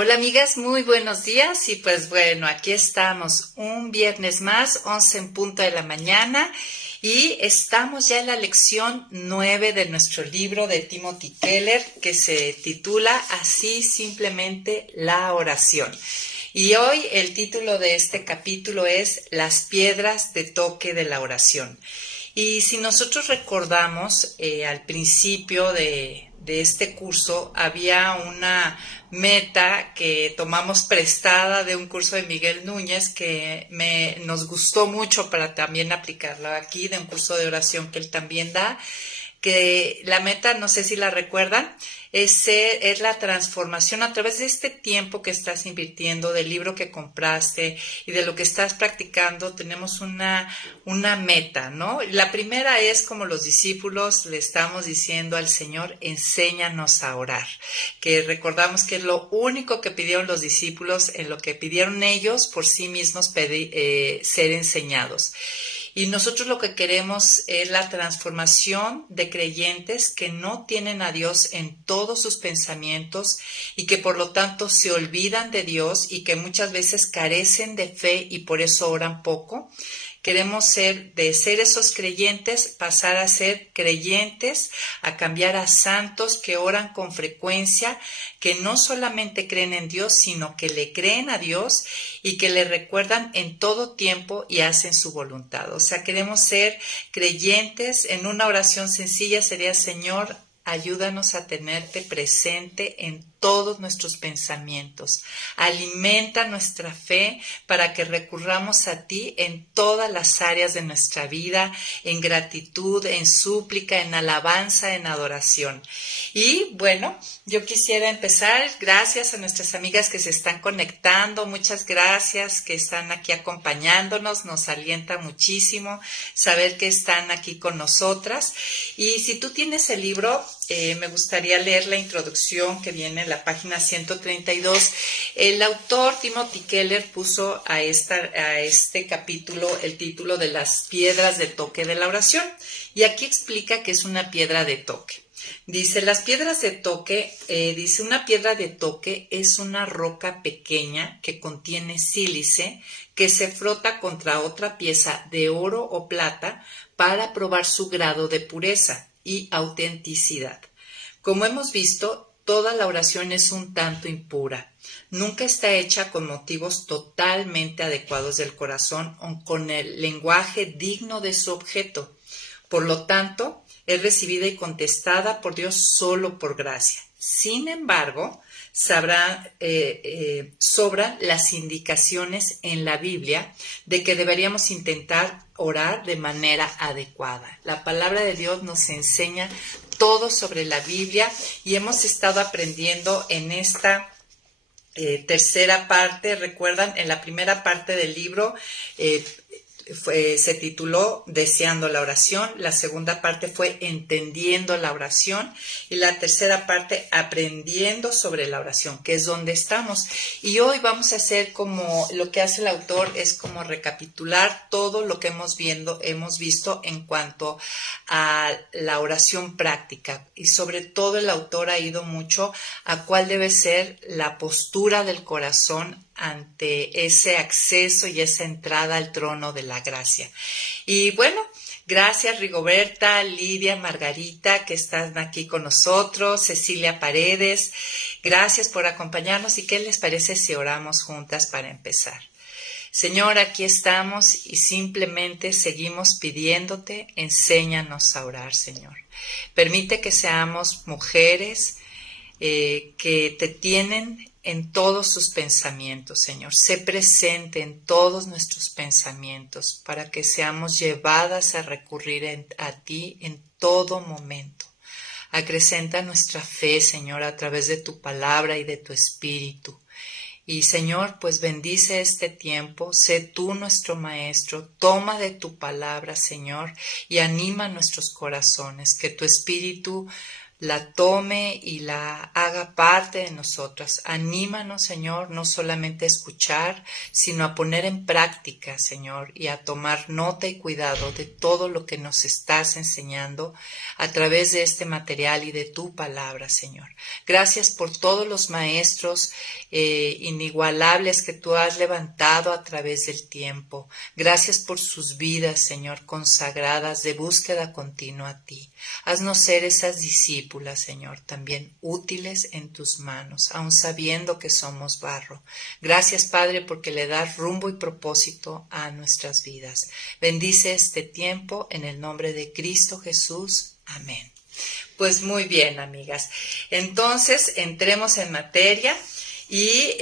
Hola amigas, muy buenos días y pues bueno, aquí estamos un viernes más, 11 en punto de la mañana y estamos ya en la lección 9 de nuestro libro de Timothy Keller que se titula así simplemente la oración. Y hoy el título de este capítulo es Las piedras de toque de la oración. Y si nosotros recordamos, al principio de este curso había una meta que tomamos prestada de un curso de Miguel Núñez que nos gustó mucho para también aplicarlo aquí, de un curso de oración que él también da, que la meta, no sé si la recuerdan, es la transformación a través de este tiempo que estás invirtiendo, del libro que compraste y de lo que estás practicando. Tenemos una meta, ¿no? La primera es, como los discípulos le estamos diciendo al Señor, enséñanos a orar, que recordamos que es lo único que pidieron los discípulos, en lo que pidieron ellos por sí mismos ser enseñados. Y nosotros lo que queremos es la transformación de creyentes que no tienen a Dios en todos sus pensamientos y que por lo tanto se olvidan de Dios y que muchas veces carecen de fe y por eso oran poco. Queremos de ser esos creyentes, pasar a ser creyentes, a cambiar a santos que oran con frecuencia, que no solamente creen en Dios, sino que le creen a Dios y que le recuerdan en todo tiempo y hacen su voluntad. O sea, queremos ser creyentes. En una oración sencilla sería: Señor, ayúdanos a tenerte presente en todos nuestros pensamientos. Alimenta nuestra fe para que recurramos a ti en todas las áreas de nuestra vida, en gratitud, en súplica, en alabanza, en adoración. Y bueno, yo quisiera empezar. Gracias a nuestras amigas que se están conectando. Muchas gracias que están aquí acompañándonos. Nos alienta muchísimo saber que están aquí con nosotras. Y si tú tienes el libro, me gustaría leer la introducción que viene en la página 132. El autor Timothy Keller puso a este capítulo el título de Las piedras de toque de la oración. Y aquí explica que es una piedra de toque. Dice, las piedras de toque, una piedra de toque es una roca pequeña que contiene sílice que se frota contra otra pieza de oro o plata para probar su grado de pureza y autenticidad. Como hemos visto, toda la oración es un tanto impura. Nunca está hecha con motivos totalmente adecuados del corazón o con el lenguaje digno de su objeto. Por lo tanto, es recibida y contestada por Dios solo por gracia. Sin embargo, sobran las indicaciones en la Biblia de que deberíamos intentar orar de manera adecuada. La palabra de Dios nos enseña todo sobre la Biblia y hemos estado aprendiendo en esta tercera parte. Recuerdan, en la primera parte del libro se tituló Deseando la oración, la segunda parte fue Entendiendo la oración y la tercera parte Aprendiendo sobre la oración, que es donde estamos. Y hoy vamos a hacer como lo que hace el autor, es como recapitular todo lo que hemos visto en cuanto a la oración práctica, y sobre todo el autor ha ido mucho a cuál debe ser la postura del corazón ante ese acceso y esa entrada al trono de la gracia. Y bueno, gracias Rigoberta, Lidia, Margarita, que están aquí con nosotros, Cecilia Paredes, gracias por acompañarnos. ¿Y qué les parece si oramos juntas para empezar? Señor, aquí estamos y simplemente seguimos pidiéndote, enséñanos a orar, Señor. Permite que seamos mujeres que te tienen en todos sus pensamientos, Señor. Sé presente en todos nuestros pensamientos para que seamos llevadas a recurrir a ti en todo momento. Acrecenta nuestra fe, Señor, a través de tu palabra y de tu espíritu. Y Señor, pues bendice este tiempo, sé tú nuestro maestro, toma de tu palabra, Señor, y anima nuestros corazones, que tu espíritu la tome y la haga parte de nosotras. Anímanos, Señor, no solamente a escuchar, sino a poner en práctica, Señor, y a tomar nota y cuidado de todo lo que nos estás enseñando a través de este material y de tu palabra, Señor. Gracias por todos los maestros inigualables que tú has levantado a través del tiempo. Gracias por sus vidas, Señor, consagradas de búsqueda continua a ti. Haznos ser esas discípulas, Señor, también útiles en tus manos, aun sabiendo que somos barro. Gracias, Padre, porque le das rumbo y propósito a nuestras vidas. Bendice este tiempo en el nombre de Cristo Jesús. Amén. Pues muy bien, amigas. Entonces, entremos en materia y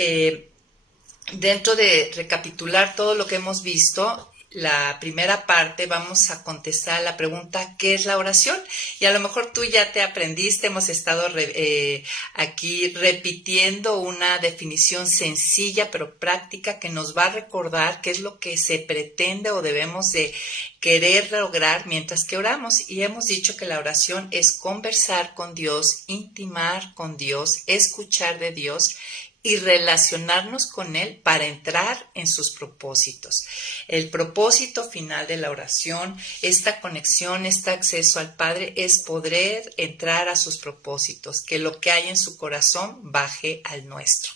dentro de recapitular todo lo que hemos visto, la primera parte vamos a contestar la pregunta ¿qué es la oración? Y a lo mejor tú ya te aprendiste, hemos estado aquí repitiendo una definición sencilla pero práctica que nos va a recordar qué es lo que se pretende o debemos de querer lograr mientras que oramos. Y hemos dicho que la oración es conversar con Dios, intimar con Dios, escuchar de Dios y relacionarnos con Él para entrar en sus propósitos. El propósito final de la oración, esta conexión, este acceso al Padre es poder entrar a sus propósitos, que lo que hay en su corazón baje al nuestro.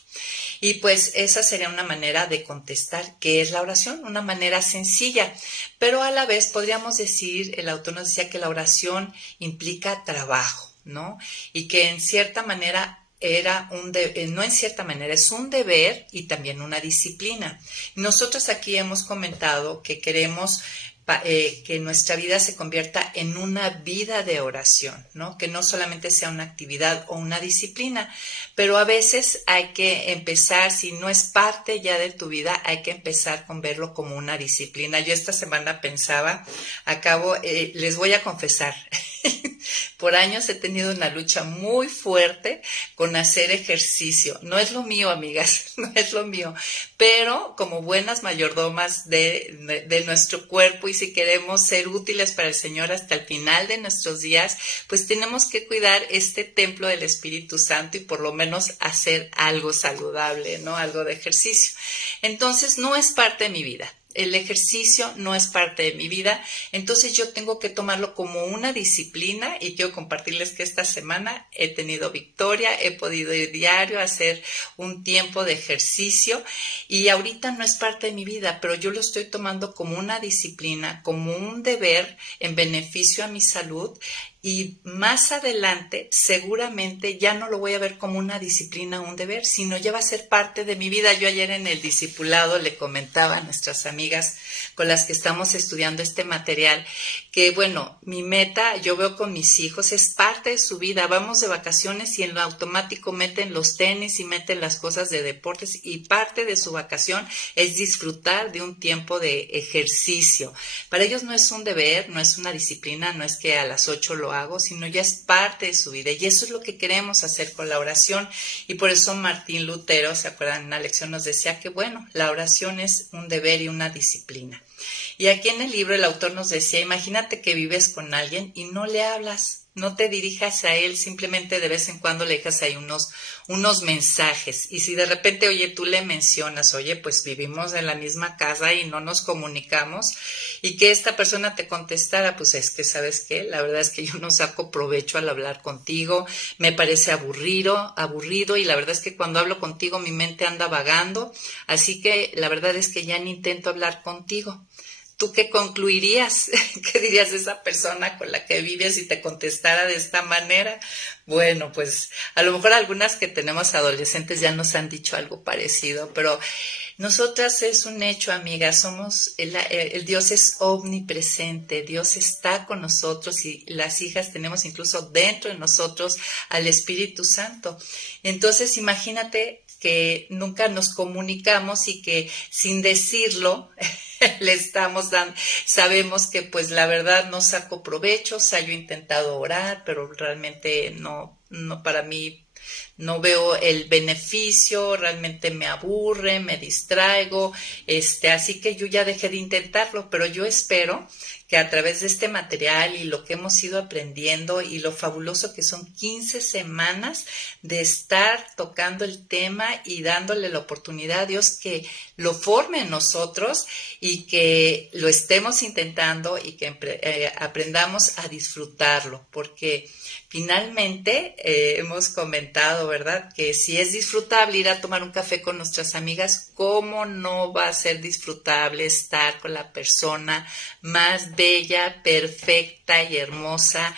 Y pues esa sería una manera de contestar qué es la oración, una manera sencilla, pero a la vez podríamos decir, el autor nos decía que la oración implica trabajo, ¿no? Y que en cierta manera no en cierta manera, es un deber y también una disciplina. Nosotros aquí hemos comentado que queremos que nuestra vida se convierta en una vida de oración, ¿no? Que no solamente sea una actividad o una disciplina, pero a veces hay que empezar, si no es parte ya de tu vida, hay que empezar con verlo como una disciplina. Yo esta semana pensaba, les voy a confesar, por años he tenido una lucha muy fuerte con hacer ejercicio. No es lo mío, amigas, no es lo mío, pero como buenas mayordomas de nuestro cuerpo y si queremos ser útiles para el Señor hasta el final de nuestros días, pues tenemos que cuidar este templo del Espíritu Santo y por lo menos hacer algo saludable, ¿no? Algo de ejercicio. Entonces, no es parte de mi vida. El ejercicio no es parte de mi vida, entonces yo tengo que tomarlo como una disciplina y quiero compartirles que esta semana he tenido victoria, he podido ir diario a hacer un tiempo de ejercicio y ahorita no es parte de mi vida, pero yo lo estoy tomando como una disciplina, como un deber en beneficio a mi salud. Y más adelante seguramente ya no lo voy a ver como una disciplina o un deber, sino ya va a ser parte de mi vida. Yo ayer en el discipulado le comentaba a nuestras amigas con las que estamos estudiando este material que, bueno, mi meta, yo veo con mis hijos, es parte de su vida. Vamos de vacaciones y en lo automático meten los tenis y meten las cosas de deportes y parte de su vacación es disfrutar de un tiempo de ejercicio. Para ellos no es un deber, no es una disciplina, no es que a las 8 lo hago, sino ya es parte de su vida y eso es lo que queremos hacer con la oración y por eso Martín Lutero, ¿se acuerdan? En una lección nos decía que bueno, la oración es un deber y una disciplina. Y aquí en el libro el autor nos decía, imagínate que vives con alguien y no le hablas, no te dirijas a él, simplemente de vez en cuando le dejas ahí unos mensajes. Y si de repente, oye, tú le mencionas, oye, pues vivimos en la misma casa y no nos comunicamos, y que esta persona te contestara, pues es que, ¿sabes qué? La verdad es que yo no saco provecho al hablar contigo, me parece aburrido, y la verdad es que cuando hablo contigo mi mente anda vagando, así que la verdad es que ya ni intento hablar contigo. ¿Tú qué concluirías? ¿Qué dirías de esa persona con la que vives si te contestara de esta manera? Bueno, pues a lo mejor algunas que tenemos adolescentes ya nos han dicho algo parecido, pero nosotras es un hecho, amigas, el Dios es omnipresente, Dios está con nosotros y las hijas tenemos incluso dentro de nosotros al Espíritu Santo. Entonces, imagínate que nunca nos comunicamos y que sin decirlo le estamos dando, sabemos que pues la verdad no saco provecho, o sea, yo he intentado orar, pero realmente no para mí no veo el beneficio, realmente me aburre, me distraigo, así que yo ya dejé de intentarlo, pero yo espero que a través de este material y lo que hemos ido aprendiendo y lo fabuloso que son 15 semanas de estar tocando el tema y dándole la oportunidad a Dios que lo forme en nosotros y que lo estemos intentando y que aprendamos a disfrutarlo, porque finalmente hemos comentado, ¿verdad?, que si es disfrutable ir a tomar un café con nuestras amigas, ¿cómo no va a ser disfrutable estar con la persona más bella, perfecta y hermosa,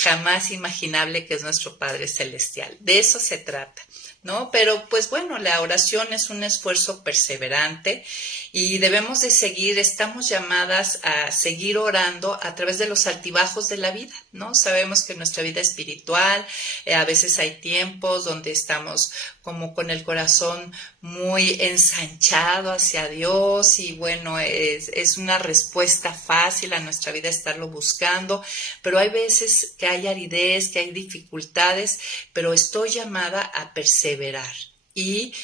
jamás imaginable, que es nuestro Padre Celestial? De eso se trata, ¿no? Pero pues bueno, la oración es un esfuerzo perseverante y debemos de seguir, estamos llamadas a seguir orando a través de los altibajos de la vida, ¿no? Sabemos que en nuestra vida espiritual a veces hay tiempos donde estamos como con el corazón muy ensanchado hacia Dios y bueno, es una respuesta fácil a nuestra vida estarlo buscando, pero hay veces que hay aridez, que hay dificultades, pero estoy llamada a perseverar y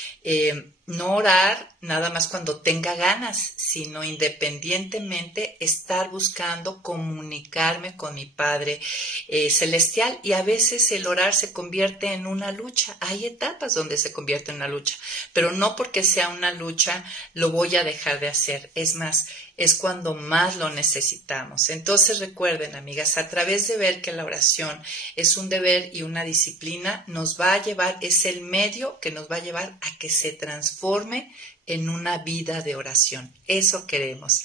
no orar nada más cuando tenga ganas, sino independientemente estar buscando comunicarme con mi Padre Celestial, y a veces el orar se convierte en una lucha. Hay etapas donde se convierte en una lucha, pero no porque sea una lucha lo voy a dejar de hacer. Es más, es cuando más lo necesitamos. Entonces recuerden, amigas, a través de ver que la oración es un deber y una disciplina, nos va a llevar, es el medio que nos va a llevar a que se transforme en una vida de oración. Eso queremos.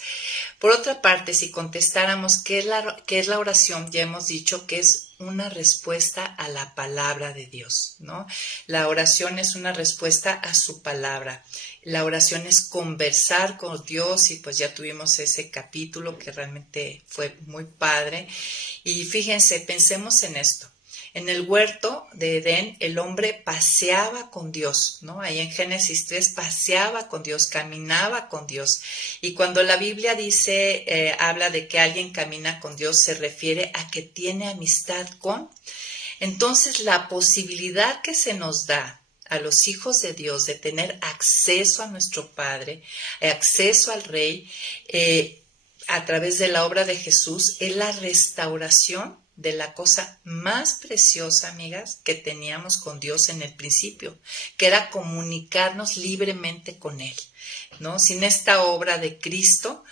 Por otra parte, si contestáramos qué es la oración, ya hemos dicho que es una respuesta a la palabra de Dios, ¿no? La oración es una respuesta a su palabra. La oración es conversar con Dios y pues ya tuvimos ese capítulo que realmente fue muy padre. Y fíjense, pensemos en esto. En el huerto de Edén, el hombre paseaba con Dios, ¿no? Ahí en Génesis 3 paseaba con Dios, caminaba con Dios. Y cuando la Biblia dice, habla de que alguien camina con Dios, se refiere a que tiene amistad con. Entonces, la posibilidad que se nos da a los hijos de Dios de tener acceso a nuestro Padre, acceso al Rey, a través de la obra de Jesús, es la restauración de la cosa más preciosa, amigas, que teníamos con Dios en el principio, que era comunicarnos libremente con Él, ¿no? Sin esta obra de Cristo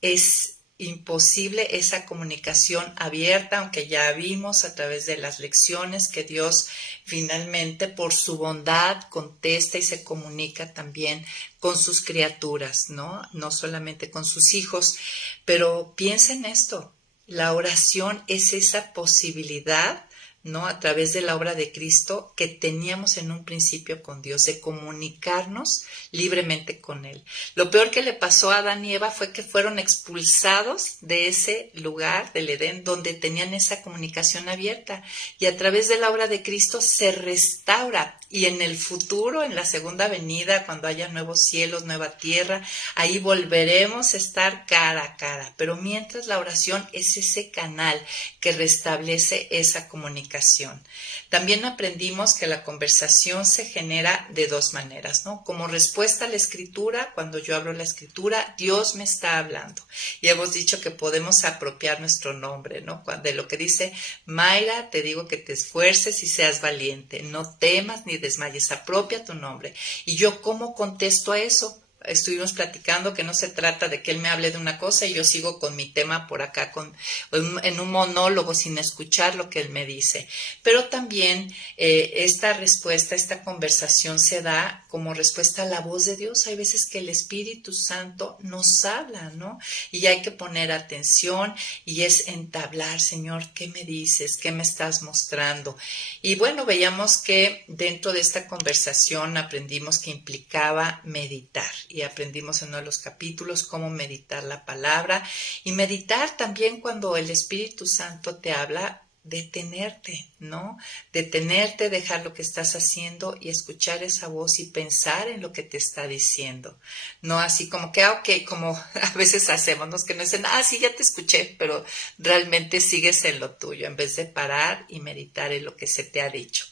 es imposible esa comunicación abierta, aunque ya vimos a través de las lecciones que Dios finalmente por su bondad contesta y se comunica también con sus criaturas, ¿no? No solamente con sus hijos, pero piensa en esto. La oración es esa posibilidad, ¿no? A través de la obra de Cristo que teníamos en un principio con Dios, de comunicarnos libremente con Él. Lo peor que le pasó a Adán y Eva fue que fueron expulsados de ese lugar del Edén donde tenían esa comunicación abierta, y a través de la obra de Cristo se restaura, y en el futuro, en la segunda venida, cuando haya nuevos cielos, nueva tierra, ahí volveremos a estar cara a cara. Pero mientras, la oración es ese canal que restablece esa comunicación. También aprendimos que la conversación se genera de dos maneras, ¿no? Como respuesta a la escritura, cuando yo abro la escritura, Dios me está hablando. Y hemos dicho que podemos apropiar nuestro nombre, ¿no? De lo que dice Mayra, te digo que te esfuerces y seas valiente, no temas ni desmayes, apropia tu nombre. Y yo, ¿cómo contesto a eso? Estuvimos platicando que no se trata de que él me hable de una cosa y yo sigo con mi tema por acá en un monólogo sin escuchar lo que él me dice. Pero también esta respuesta, esta conversación se da como respuesta a la voz de Dios. Hay veces que el Espíritu Santo nos habla, ¿no? Y hay que poner atención y es entablar, Señor, ¿qué me dices? ¿Qué me estás mostrando? Y bueno, veíamos que dentro de esta conversación aprendimos que implicaba meditar. Y aprendimos en uno de los capítulos cómo meditar la palabra y meditar también cuando el Espíritu Santo te habla, detenerte, ¿no? Detenerte, dejar lo que estás haciendo y escuchar esa voz y pensar en lo que te está diciendo. No así como que, ok, como a veces hacemos, ¿no? Que nos dicen, sí, ya te escuché, pero realmente sigues en lo tuyo en vez de parar y meditar en lo que se te ha dicho.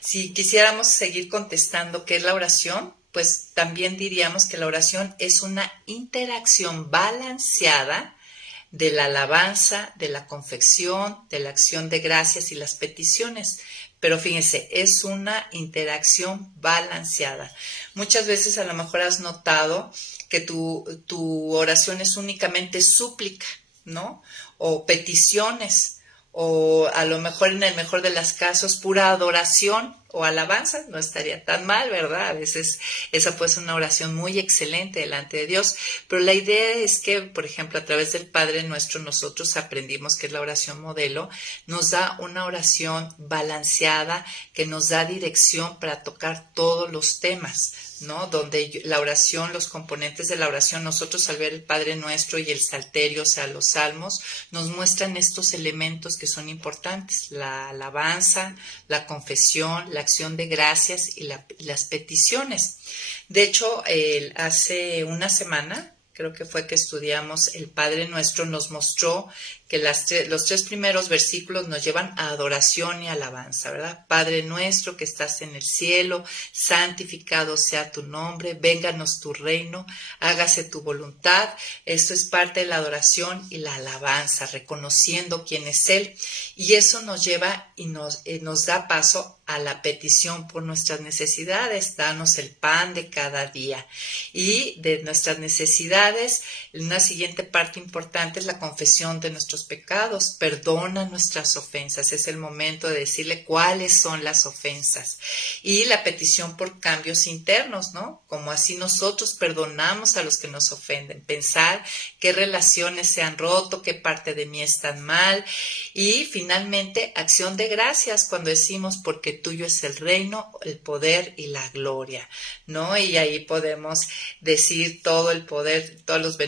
Si quisiéramos seguir contestando qué es la oración, pues también diríamos que la oración es una interacción balanceada de la alabanza, de la confesión, de la acción de gracias y las peticiones. Pero fíjense, es una interacción balanceada. Muchas veces a lo mejor has notado que tu oración es únicamente súplica, ¿no? O peticiones, o a lo mejor en el mejor de los casos pura adoración o alabanza, no estaría tan mal, ¿verdad? A veces esa puede ser una oración muy excelente delante de Dios, pero la idea es que, por ejemplo, a través del Padre Nuestro nosotros aprendimos que es la oración modelo, nos da una oración balanceada que nos da dirección para tocar todos los temas, ¿no? Donde la oración, los componentes de la oración, nosotros al ver el Padre Nuestro y el Salterio, o sea, los salmos, nos muestran estos elementos que son importantes, la alabanza, la confesión, la acción de gracias y las peticiones. De hecho, hace una semana, creo que fue que estudiamos el Padre Nuestro, nos mostró que los 3 primeros versículos nos llevan a adoración y alabanza, ¿verdad? Padre nuestro que estás en el cielo, santificado sea tu nombre, vénganos tu reino, hágase tu voluntad. Esto es parte de la adoración y la alabanza, reconociendo quién es Él. Y eso nos lleva y nos da paso a la petición por nuestras necesidades. Danos el pan de cada día. Y de nuestras necesidades, una siguiente parte importante es la confesión de nuestros pecados. Perdona nuestras ofensas. Es el momento de decirle cuáles son las ofensas. Y la petición por cambios internos, ¿no? Como así nosotros perdonamos a los que nos ofenden. Pensar qué relaciones se han roto, qué parte de mí están mal. Y finalmente, acción de gracias cuando decimos porque tuyo es el reino, el poder y la gloria, ¿no? Y ahí podemos decir todo el poder, todos los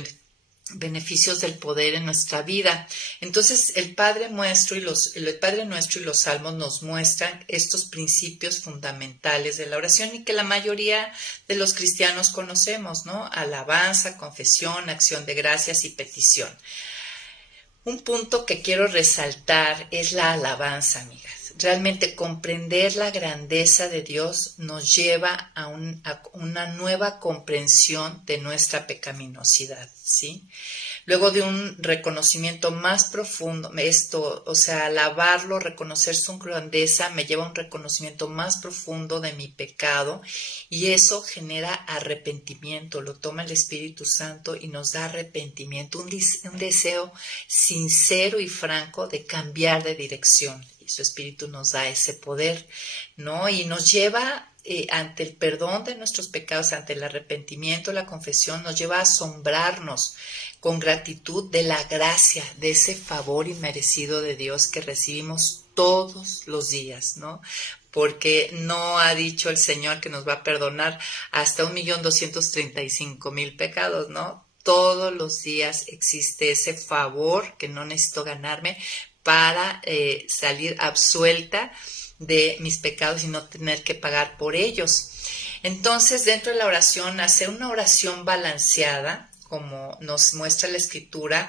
beneficios del poder en nuestra vida. Entonces, el Padre Nuestro y los salmos nos muestran estos principios fundamentales de la oración y que la mayoría de los cristianos conocemos, ¿no? Alabanza, confesión, acción de gracias y petición. Un punto que quiero resaltar es la alabanza, amigas. Realmente comprender la grandeza de Dios nos lleva a una nueva comprensión de nuestra pecaminosidad, ¿sí? Luego de un reconocimiento más profundo, alabarlo, reconocer su grandeza, me lleva a un reconocimiento más profundo de mi pecado y eso genera arrepentimiento, lo toma el Espíritu Santo y nos da arrepentimiento, un deseo sincero y franco de cambiar de dirección. Y su Espíritu nos da ese poder, ¿no? Y nos lleva ante el perdón de nuestros pecados, ante el arrepentimiento, la confesión, nos lleva a asombrarnos con gratitud de la gracia, de ese favor inmerecido de Dios que recibimos todos los días, ¿no? Porque no ha dicho el Señor que nos va a perdonar hasta 1.235.000 pecados, ¿no? Todos los días existe ese favor que no necesito ganarme para salir absuelta de mis pecados y no tener que pagar por ellos. Entonces, dentro de la oración, hacer una oración balanceada, como nos muestra la Escritura,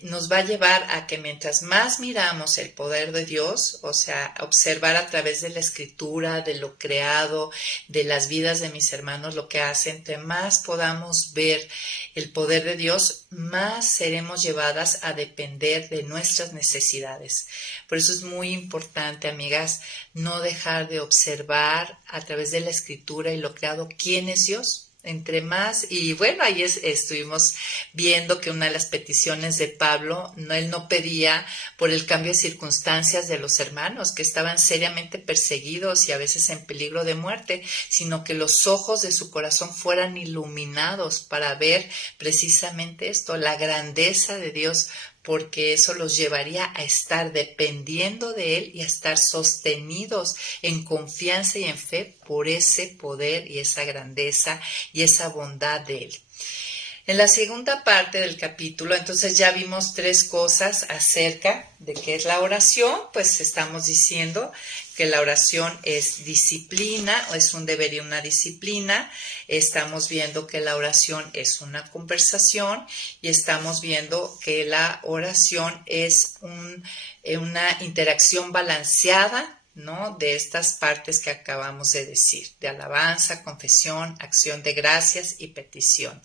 nos va a llevar a que mientras más miramos el poder de Dios, o sea, observar a través de la Escritura, de lo creado, de las vidas de mis hermanos, lo que hacen, entre más podamos ver el poder de Dios, más seremos llevadas a depender de nuestras necesidades. Por eso es muy importante, amigas, no dejar de observar a través de la Escritura y lo creado quién es Dios. Entre más, y bueno, ahí estuvimos viendo que una de las peticiones de Pablo, él no pedía por el cambio de circunstancias de los hermanos, que estaban seriamente perseguidos y a veces en peligro de muerte, sino que los ojos de su corazón fueran iluminados para ver precisamente esto, la grandeza de Dios, porque eso los llevaría a estar dependiendo de Él y a estar sostenidos en confianza y en fe por ese poder y esa grandeza y esa bondad de Él. En la segunda parte del capítulo, entonces ya vimos 3 cosas acerca de qué es la oración, pues estamos diciendo que la oración es disciplina, o es un deber y una disciplina. Estamos viendo que la oración es una conversación y estamos viendo que la oración es una interacción balanceada ¿no? De estas partes que acabamos de decir, de alabanza, confesión, acción de gracias y petición.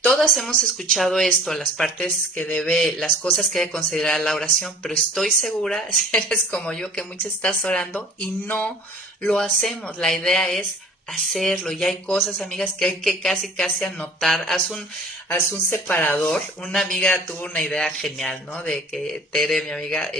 Todas hemos escuchado esto, las cosas que debe considerar la oración, pero estoy segura, si eres como yo, que muchas estás orando y no lo hacemos. La idea es hacerlo, y hay cosas, amigas, que hay que casi anotar. Haz un separador. Una amiga tuvo una idea genial, ¿no? De que Tere, mi amiga,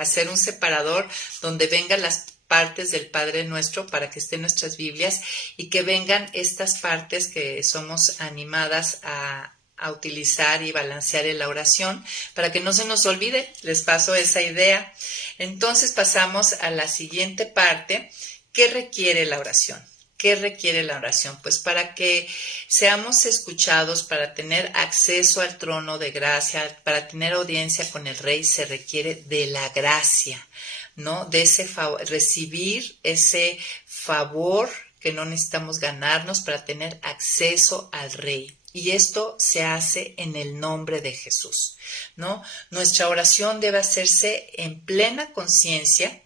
hacer un separador donde vengan las partes del Padre Nuestro para que estén nuestras Biblias y que vengan estas partes que somos animadas a utilizar y balancear en la oración para que no se nos olvide. Les paso esa idea. Entonces pasamos a la siguiente parte. ¿Qué requiere la oración? ¿Qué requiere la oración? Pues para que seamos escuchados, para tener acceso al trono de gracia, para tener audiencia con el Rey, se requiere de la gracia, ¿no? De ese recibir ese favor que no necesitamos ganarnos para tener acceso al Rey. Y esto se hace en el nombre de Jesús, ¿no? Nuestra oración debe hacerse en plena conciencia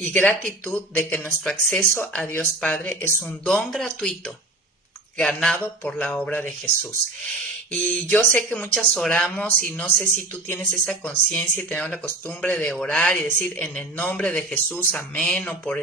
y gratitud de que nuestro acceso a Dios Padre es un don gratuito ganado por la obra de Jesús. Y yo sé que muchas oramos y no sé si tú tienes esa conciencia y tenemos la costumbre de orar y decir en el nombre de Jesús, amén, o por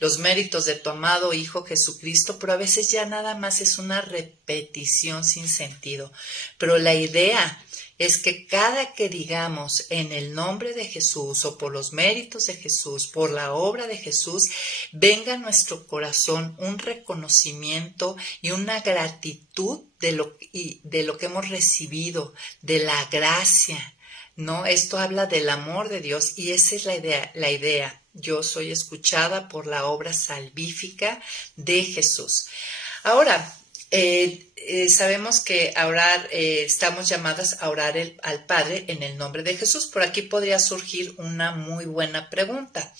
los méritos de tu amado Hijo Jesucristo, pero a veces ya nada más es una repetición sin sentido. Pero la idea es que cada que digamos en el nombre de Jesús o por los méritos de Jesús, por la obra de Jesús, venga a nuestro corazón un reconocimiento y una gratitud de lo que hemos recibido, de la gracia, ¿no? Esto habla del amor de Dios y esa es la idea. Yo soy escuchada por la obra salvífica de Jesús. Ahora, sabemos que estamos llamadas a orar al Padre en el nombre de Jesús. Por aquí podría surgir una muy buena pregunta.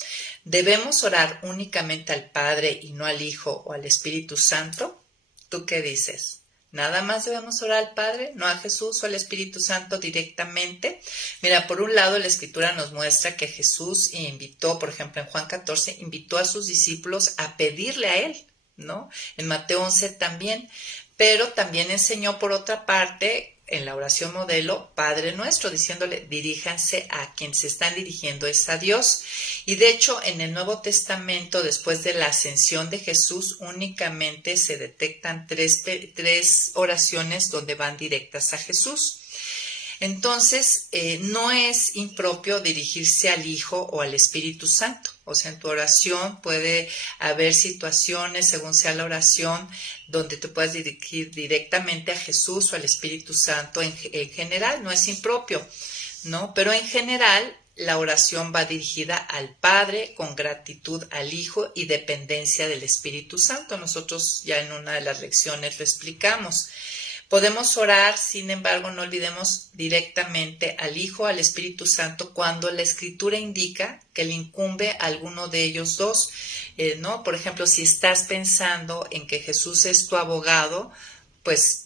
¿Debemos orar únicamente al Padre y no al Hijo o al Espíritu Santo? ¿Tú qué dices? ¿Nada más debemos orar al Padre, no a Jesús o al Espíritu Santo directamente? Mira, por un lado la Escritura nos muestra que Jesús invitó, por ejemplo en Juan 14, invitó a sus discípulos a pedirle a Él, ¿no? En Mateo 11 también, pero también enseñó por otra parte en la oración modelo Padre Nuestro, diciéndole diríjanse a quien se están dirigiendo es a Dios. Y de hecho en el Nuevo Testamento, después de la ascensión de Jesús, únicamente se detectan tres oraciones donde van directas a Jesús. Entonces, no es impropio dirigirse al Hijo o al Espíritu Santo. O sea, en tu oración puede haber situaciones, según sea la oración, donde te puedas dirigir directamente a Jesús o al Espíritu Santo en general. No es impropio, ¿no? Pero en general, la oración va dirigida al Padre con gratitud al Hijo y dependencia del Espíritu Santo. Nosotros ya en una de las lecciones lo explicamos. Podemos orar, sin embargo, no olvidemos directamente al Hijo, al Espíritu Santo, cuando la Escritura indica que le incumbe a alguno de ellos dos, ¿no? Por ejemplo, si estás pensando en que Jesús es tu abogado, pues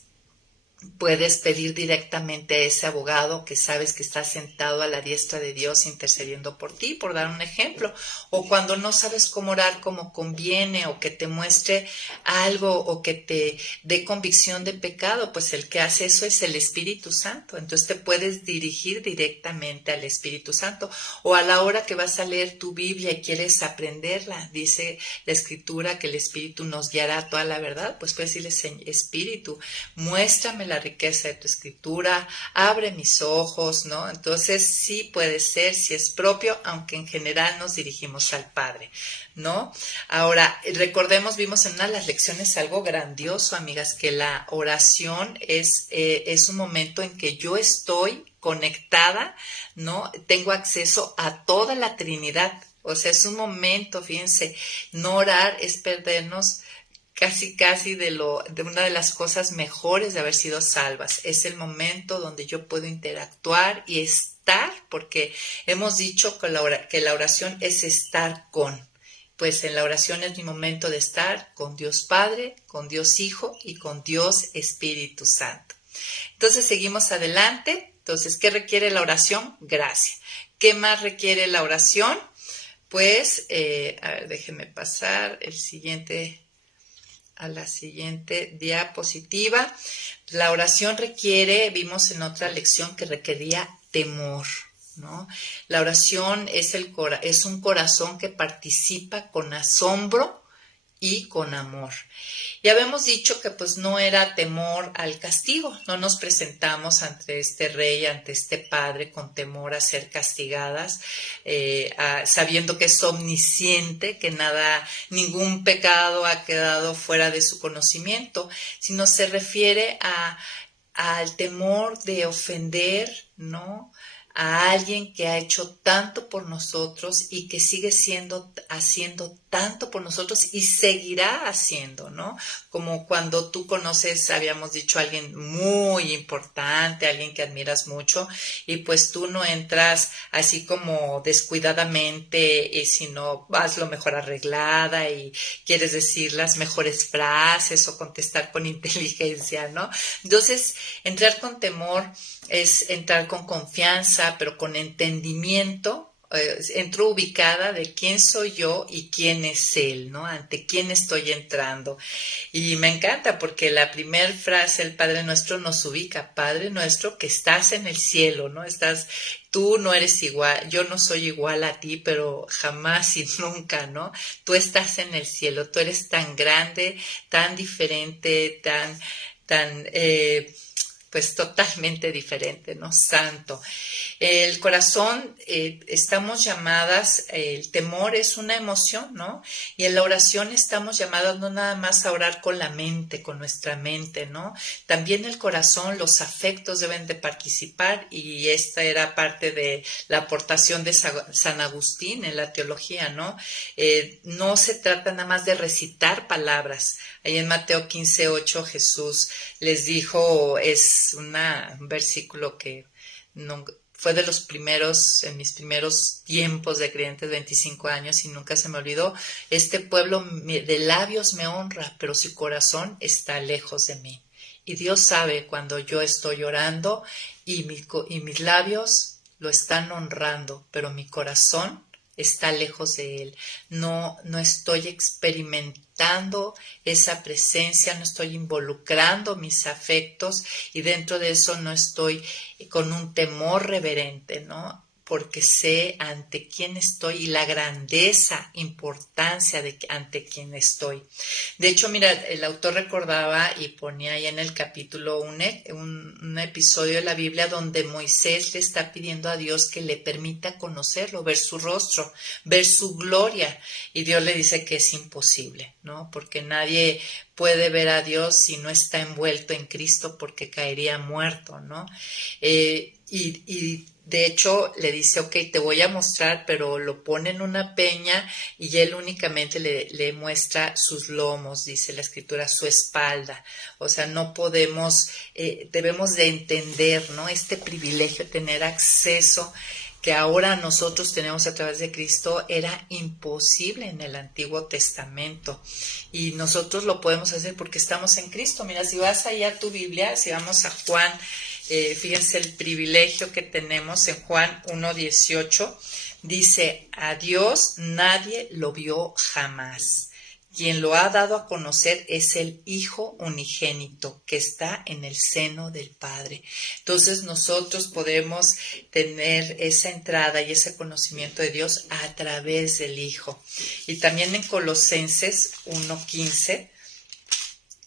puedes pedir directamente a ese abogado que sabes que está sentado a la diestra de Dios intercediendo por ti, por dar un ejemplo. O cuando no sabes cómo orar como conviene o que te muestre algo o que te dé convicción de pecado, pues el que hace eso es el Espíritu Santo. Entonces te puedes dirigir directamente al Espíritu Santo. O a la hora que vas a leer tu Biblia y quieres aprenderla, dice la Escritura que el Espíritu nos guiará a toda la verdad, pues puedes decirle, Espíritu, muéstrame la riqueza de tu Escritura, abre mis ojos, ¿no? Entonces sí puede ser, si es propio, aunque en general nos dirigimos al Padre, ¿no? Ahora, recordemos, vimos en una de las lecciones algo grandioso, amigas, que la oración es un momento en que yo estoy conectada, ¿no? Tengo acceso a toda la Trinidad. O sea, es un momento, fíjense, no orar es perdernos casi de una de las cosas mejores de haber sido salvas. Es el momento donde yo puedo interactuar y estar, porque hemos dicho que la oración es estar con. Pues en la oración es mi momento de estar con Dios Padre, con Dios Hijo y con Dios Espíritu Santo. Entonces seguimos adelante. Entonces, ¿qué requiere la oración? Gracia. ¿Qué más requiere la oración? pues, a ver, déjenme pasar a la siguiente diapositiva. La oración vimos en otra lección que requería temor, ¿no? La oración es un corazón que participa con asombro y con amor. Ya habíamos dicho que pues no era temor al castigo, no nos presentamos ante este rey, ante este padre con temor a ser castigadas, sabiendo que es omnisciente, que ningún pecado ha quedado fuera de su conocimiento, sino se refiere al temor de ofender, ¿no?, a alguien que ha hecho tanto por nosotros y que sigue haciendo tanto por nosotros y seguirá haciendo, ¿no? Como cuando tú conoces, habíamos dicho, a alguien muy importante, alguien que admiras mucho, y pues tú no entras así como descuidadamente, sino vas lo mejor arreglada y quieres decir las mejores frases o contestar con inteligencia, ¿no? Entonces, entrar con temor es entrar con confianza, pero con entendimiento. Entro ubicada de quién soy yo y quién es él, ¿no? Ante quién estoy entrando. Y me encanta porque la primera frase, el Padre Nuestro, nos ubica. Padre Nuestro que estás en el cielo, ¿no? Tú no eres igual, yo no soy igual a ti, pero jamás y nunca, ¿no? Tú estás en el cielo, tú eres tan grande, tan diferente, pues totalmente diferente, ¿no? Santo. El corazón, estamos llamadas, el temor es una emoción, ¿no? Y en la oración estamos llamadas no nada más a orar con la mente, con nuestra mente, ¿no? También el corazón, los afectos deben de participar, y esta era parte de la aportación de San Agustín en la teología, ¿no? No se trata nada más de recitar palabras. Ahí en Mateo 15:8 Jesús les dijo, es un versículo que no, fue de los primeros, en mis primeros tiempos de creyentes, 25 años, y nunca se me olvidó: este pueblo de labios me honra, pero su corazón está lejos de mí. Y Dios sabe cuando yo estoy orando y mis labios lo están honrando, pero mi corazón está lejos de él. No estoy experimentando esa presencia, no estoy involucrando mis afectos, y dentro de eso no estoy con un temor reverente, ¿no? Porque sé ante quién estoy y la grandeza, importancia ante quién estoy. De hecho, mira, el autor recordaba y ponía ahí en el capítulo un episodio de la Biblia donde Moisés le está pidiendo a Dios que le permita conocerlo, ver su rostro, ver su gloria, y Dios le dice que es imposible, ¿no? Porque nadie puede ver a Dios si no está envuelto en Cristo, porque caería muerto, ¿no? Y de hecho le dice, ok, te voy a mostrar, pero lo pone en una peña y él únicamente le muestra sus lomos, dice la escritura, su espalda. O sea, no podemos, debemos de entender, ¿no?, este privilegio, tener acceso que ahora nosotros tenemos a través de Cristo, era imposible en el Antiguo Testamento. Y nosotros lo podemos hacer porque estamos en Cristo. Mira, si vas allá a tu Biblia, si vamos a Juan, fíjense el privilegio que tenemos en Juan 1:18, dice: a Dios nadie lo vio jamás. Quien lo ha dado a conocer es el Hijo unigénito que está en el seno del Padre. Entonces nosotros podemos tener esa entrada y ese conocimiento de Dios a través del Hijo. Y también en Colosenses 1:15,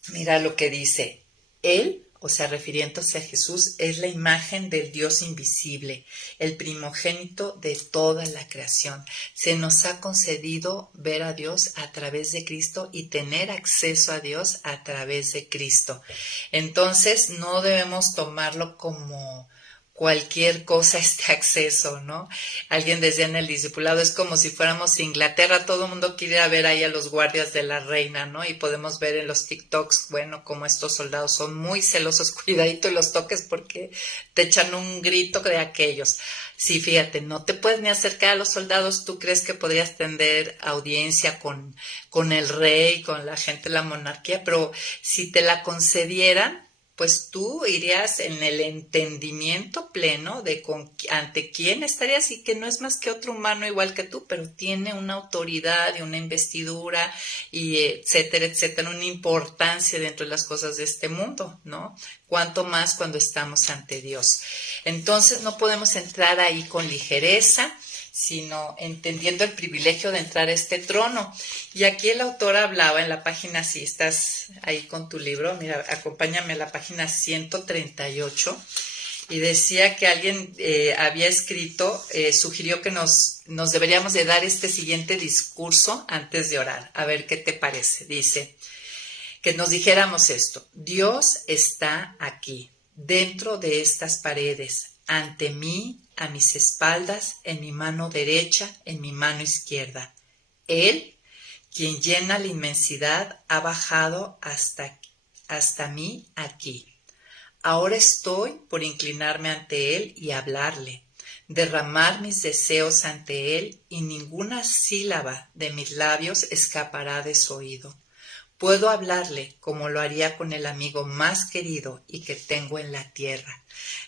mira lo que dice: Él, o sea, refiriéndose a Jesús, es la imagen del Dios invisible, el primogénito de toda la creación. Se nos ha concedido ver a Dios a través de Cristo y tener acceso a Dios a través de Cristo. Entonces, no debemos tomarlo como cualquier cosa, este acceso, ¿no? Alguien decía en el discipulado, es como si fuéramos a Inglaterra, todo el mundo quiere ir a ver ahí a los guardias de la reina, ¿no? Y podemos ver en los TikToks, bueno, como estos soldados son muy celosos, cuidadito y los toques porque te echan un grito de aquellos. Sí, fíjate, no te puedes ni acercar a los soldados. ¿Tú crees que podrías tener audiencia con el rey, con la gente de la monarquía? Pero si te la concedieran, pues tú irías en el entendimiento pleno de ante quién estarías y que no es más que otro humano igual que tú, pero tiene una autoridad y una investidura y etcétera, etcétera, una importancia dentro de las cosas de este mundo, ¿no? Cuanto más cuando estamos ante Dios. Entonces no podemos entrar ahí con ligereza, sino entendiendo el privilegio de entrar a este trono. Y aquí el autor hablaba en la página, si estás ahí con tu libro, mira, acompáñame a la página 138, y decía que alguien había escrito, sugirió que nos deberíamos de dar este siguiente discurso antes de orar. A ver qué te parece. Dice, que nos dijéramos esto: Dios está aquí, dentro de estas paredes, ante mí, a mis espaldas, en mi mano derecha, en mi mano izquierda. Él, quien llena la inmensidad, ha bajado hasta mí aquí. Ahora estoy por inclinarme ante Él y hablarle, derramar mis deseos ante Él, y ninguna sílaba de mis labios escapará de su oído. Puedo hablarle como lo haría con el amigo más querido y que tengo en la tierra.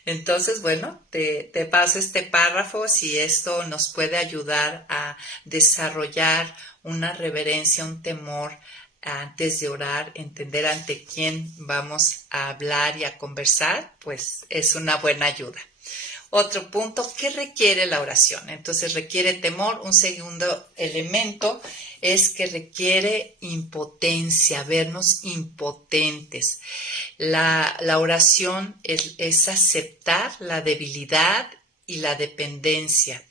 Entonces, bueno, te paso este párrafo si esto nos puede ayudar a desarrollar una reverencia, un temor antes de orar, entender ante quién vamos a hablar y a conversar, pues es una buena ayuda. Otro punto, ¿qué requiere la oración? Entonces requiere temor. Un segundo elemento es que requiere impotencia, vernos impotentes. La oración es aceptar la debilidad y la dependencia,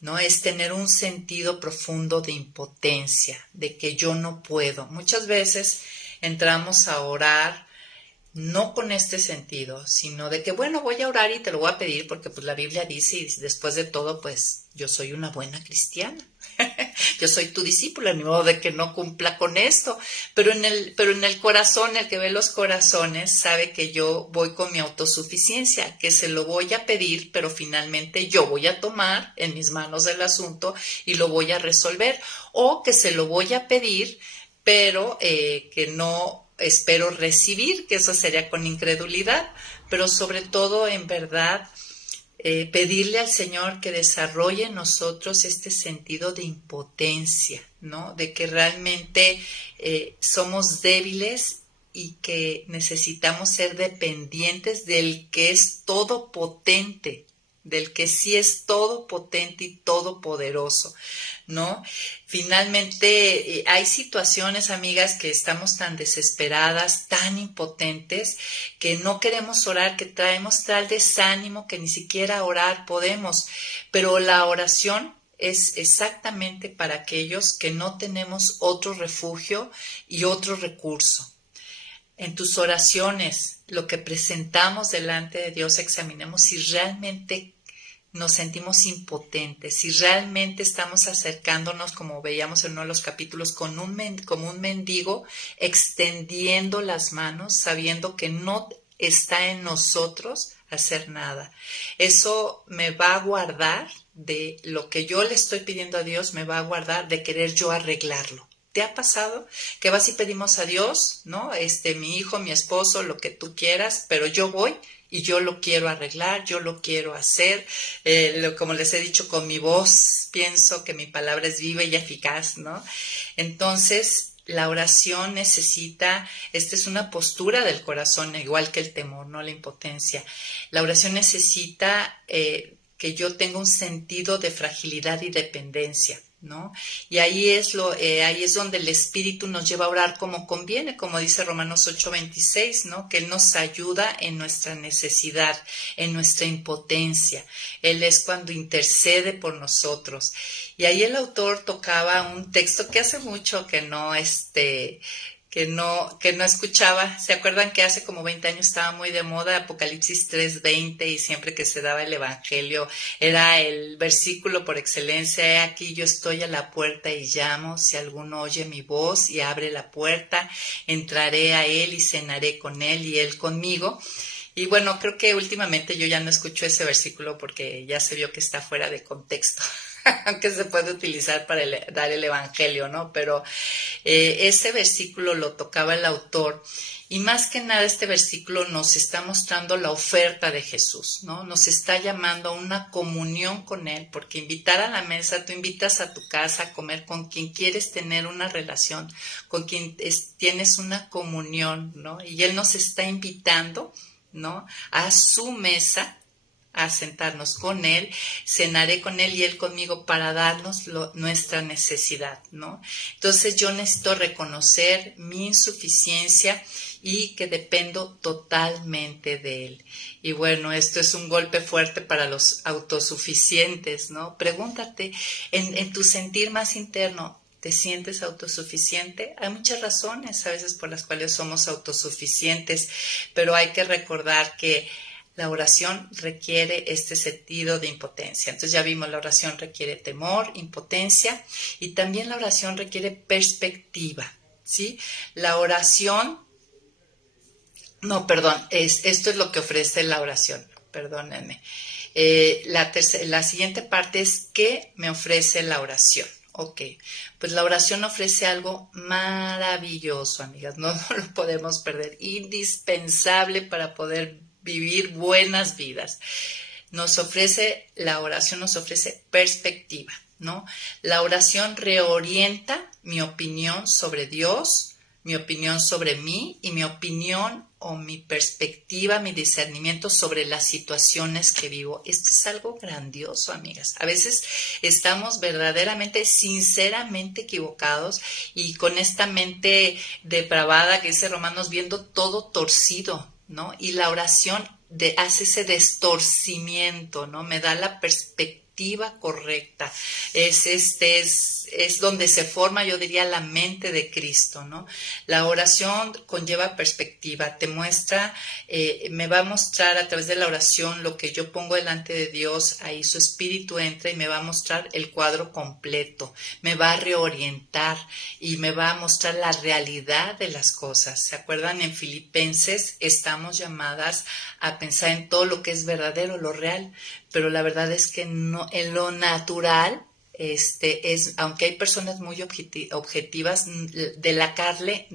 ¿no? Es tener un sentido profundo de impotencia, de que yo no puedo. Muchas veces entramos a orar no con este sentido, sino de que, bueno, voy a orar y te lo voy a pedir porque pues la Biblia dice, y después de todo, pues yo soy una buena cristiana. Yo soy tu discípula, ni modo de que no cumpla con esto. Pero en el corazón, el que ve los corazones, sabe que yo voy con mi autosuficiencia, que se lo voy a pedir, pero finalmente yo voy a tomar en mis manos el asunto y lo voy a resolver. O que se lo voy a pedir, pero que no espero recibir, que eso sería con incredulidad, pero sobre todo en verdad pedirle al Señor que desarrolle en nosotros este sentido de impotencia, ¿no? De que realmente somos débiles y que necesitamos ser dependientes del que es todopotente, del que sí es todopotente y todopoderoso, ¿no? Finalmente, hay situaciones, amigas, que estamos tan desesperadas, tan impotentes, que no queremos orar, que traemos tal desánimo que ni siquiera orar podemos. Pero la oración es exactamente para aquellos que no tenemos otro refugio y otro recurso. En tus oraciones, lo que presentamos delante de Dios, examinemos si realmente nos sentimos impotentes, si realmente estamos acercándonos, como veíamos en uno de los capítulos, como un mendigo, extendiendo las manos, sabiendo que no está en nosotros hacer nada. Eso me va a guardar de lo que yo le estoy pidiendo a Dios, me va a guardar de querer yo arreglarlo. ¿Te ha pasado que vas y pedimos a Dios, ¿no? Mi hijo, mi esposo, lo que tú quieras, pero yo voy y yo lo quiero arreglar, yo lo quiero hacer, como les he dicho, con mi voz pienso que mi palabra es viva y eficaz, ¿no? Entonces, la oración necesita, esta es una postura del corazón, igual que el temor, no la impotencia. La oración necesita que yo tenga un sentido de fragilidad y dependencia, ¿no? Y ahí es donde el Espíritu nos lleva a orar como conviene, como dice Romanos 8:26, ¿no? Que Él nos ayuda en nuestra necesidad, en nuestra impotencia. Él es cuando intercede por nosotros. Y ahí el autor tocaba un texto que hace mucho que no escuchaba. ¿Se acuerdan que hace como 20 años estaba muy de moda Apocalipsis 3:20 y siempre que se daba el evangelio era el versículo por excelencia? He aquí yo estoy a la puerta y llamo, si alguno oye mi voz y abre la puerta, entraré a él y cenaré con él y él conmigo. Y bueno, creo que últimamente yo ya no escucho ese versículo porque ya se vio que está fuera de contexto. aunque se puede utilizar para dar el evangelio, ¿no? Pero ese versículo lo tocaba el autor. Y más que nada este versículo nos está mostrando la oferta de Jesús, ¿no? Nos está llamando a una comunión con Él, porque invitar a la mesa, tú invitas a tu casa a comer con quien quieres tener una relación, con quien tienes una comunión, ¿no? Y Él nos está invitando, ¿no? A su mesa, a sentarnos con Él, cenaré con Él y Él conmigo para darnos nuestra necesidad, ¿no? Entonces yo necesito reconocer mi insuficiencia y que dependo totalmente de Él. Y bueno, esto es un golpe fuerte para los autosuficientes, ¿no? Pregúntate, en tu sentir más interno, ¿te sientes autosuficiente? Hay muchas razones a veces por las cuales somos autosuficientes, pero hay que recordar que la oración requiere este sentido de impotencia. Entonces ya vimos, la oración requiere temor, impotencia, y también la oración requiere perspectiva, ¿sí? La oración, no, perdón, esto es lo que ofrece la oración, perdónenme. La siguiente parte es ¿qué me ofrece la oración? Ok, pues la oración ofrece algo maravilloso, amigas, no lo podemos perder, indispensable para poder vivir buenas vidas. La oración nos ofrece perspectiva, ¿no? La oración reorienta mi opinión sobre Dios, mi opinión sobre mí y mi opinión o mi perspectiva, mi discernimiento sobre las situaciones que vivo. Esto es algo grandioso, amigas. A veces estamos verdaderamente, sinceramente equivocados y con esta mente depravada que dice Romanos, viendo todo torcido, ¿no? Y la oración hace ese destorcimiento, ¿no? Me da la perspectiva correcta. Es donde se forma, yo diría, la mente de Cristo, ¿no? La oración conlleva perspectiva, te muestra, me va a mostrar a través de la oración lo que yo pongo delante de Dios, ahí su espíritu entra y me va a mostrar el cuadro completo, me va a reorientar y me va a mostrar la realidad de las cosas. ¿Se acuerdan? En Filipenses estamos llamadas a pensar en todo lo que es verdadero, lo real, pero la verdad es que no, en lo natural, aunque hay personas muy objetivas, de la carne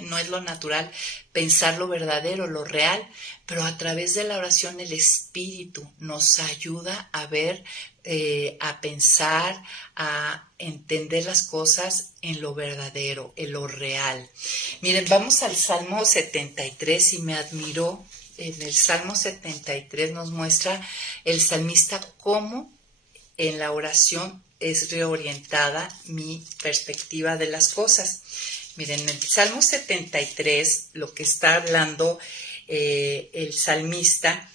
no es lo natural pensar lo verdadero, lo real, pero a través de la oración el Espíritu nos ayuda a ver, a pensar, a entender las cosas en lo verdadero, en lo real. Miren, vamos al Salmo 73 y me admiró. En el Salmo 73 nos muestra el salmista cómo en la oración es reorientada mi perspectiva de las cosas. Miren, en el Salmo 73 lo que está hablando el salmista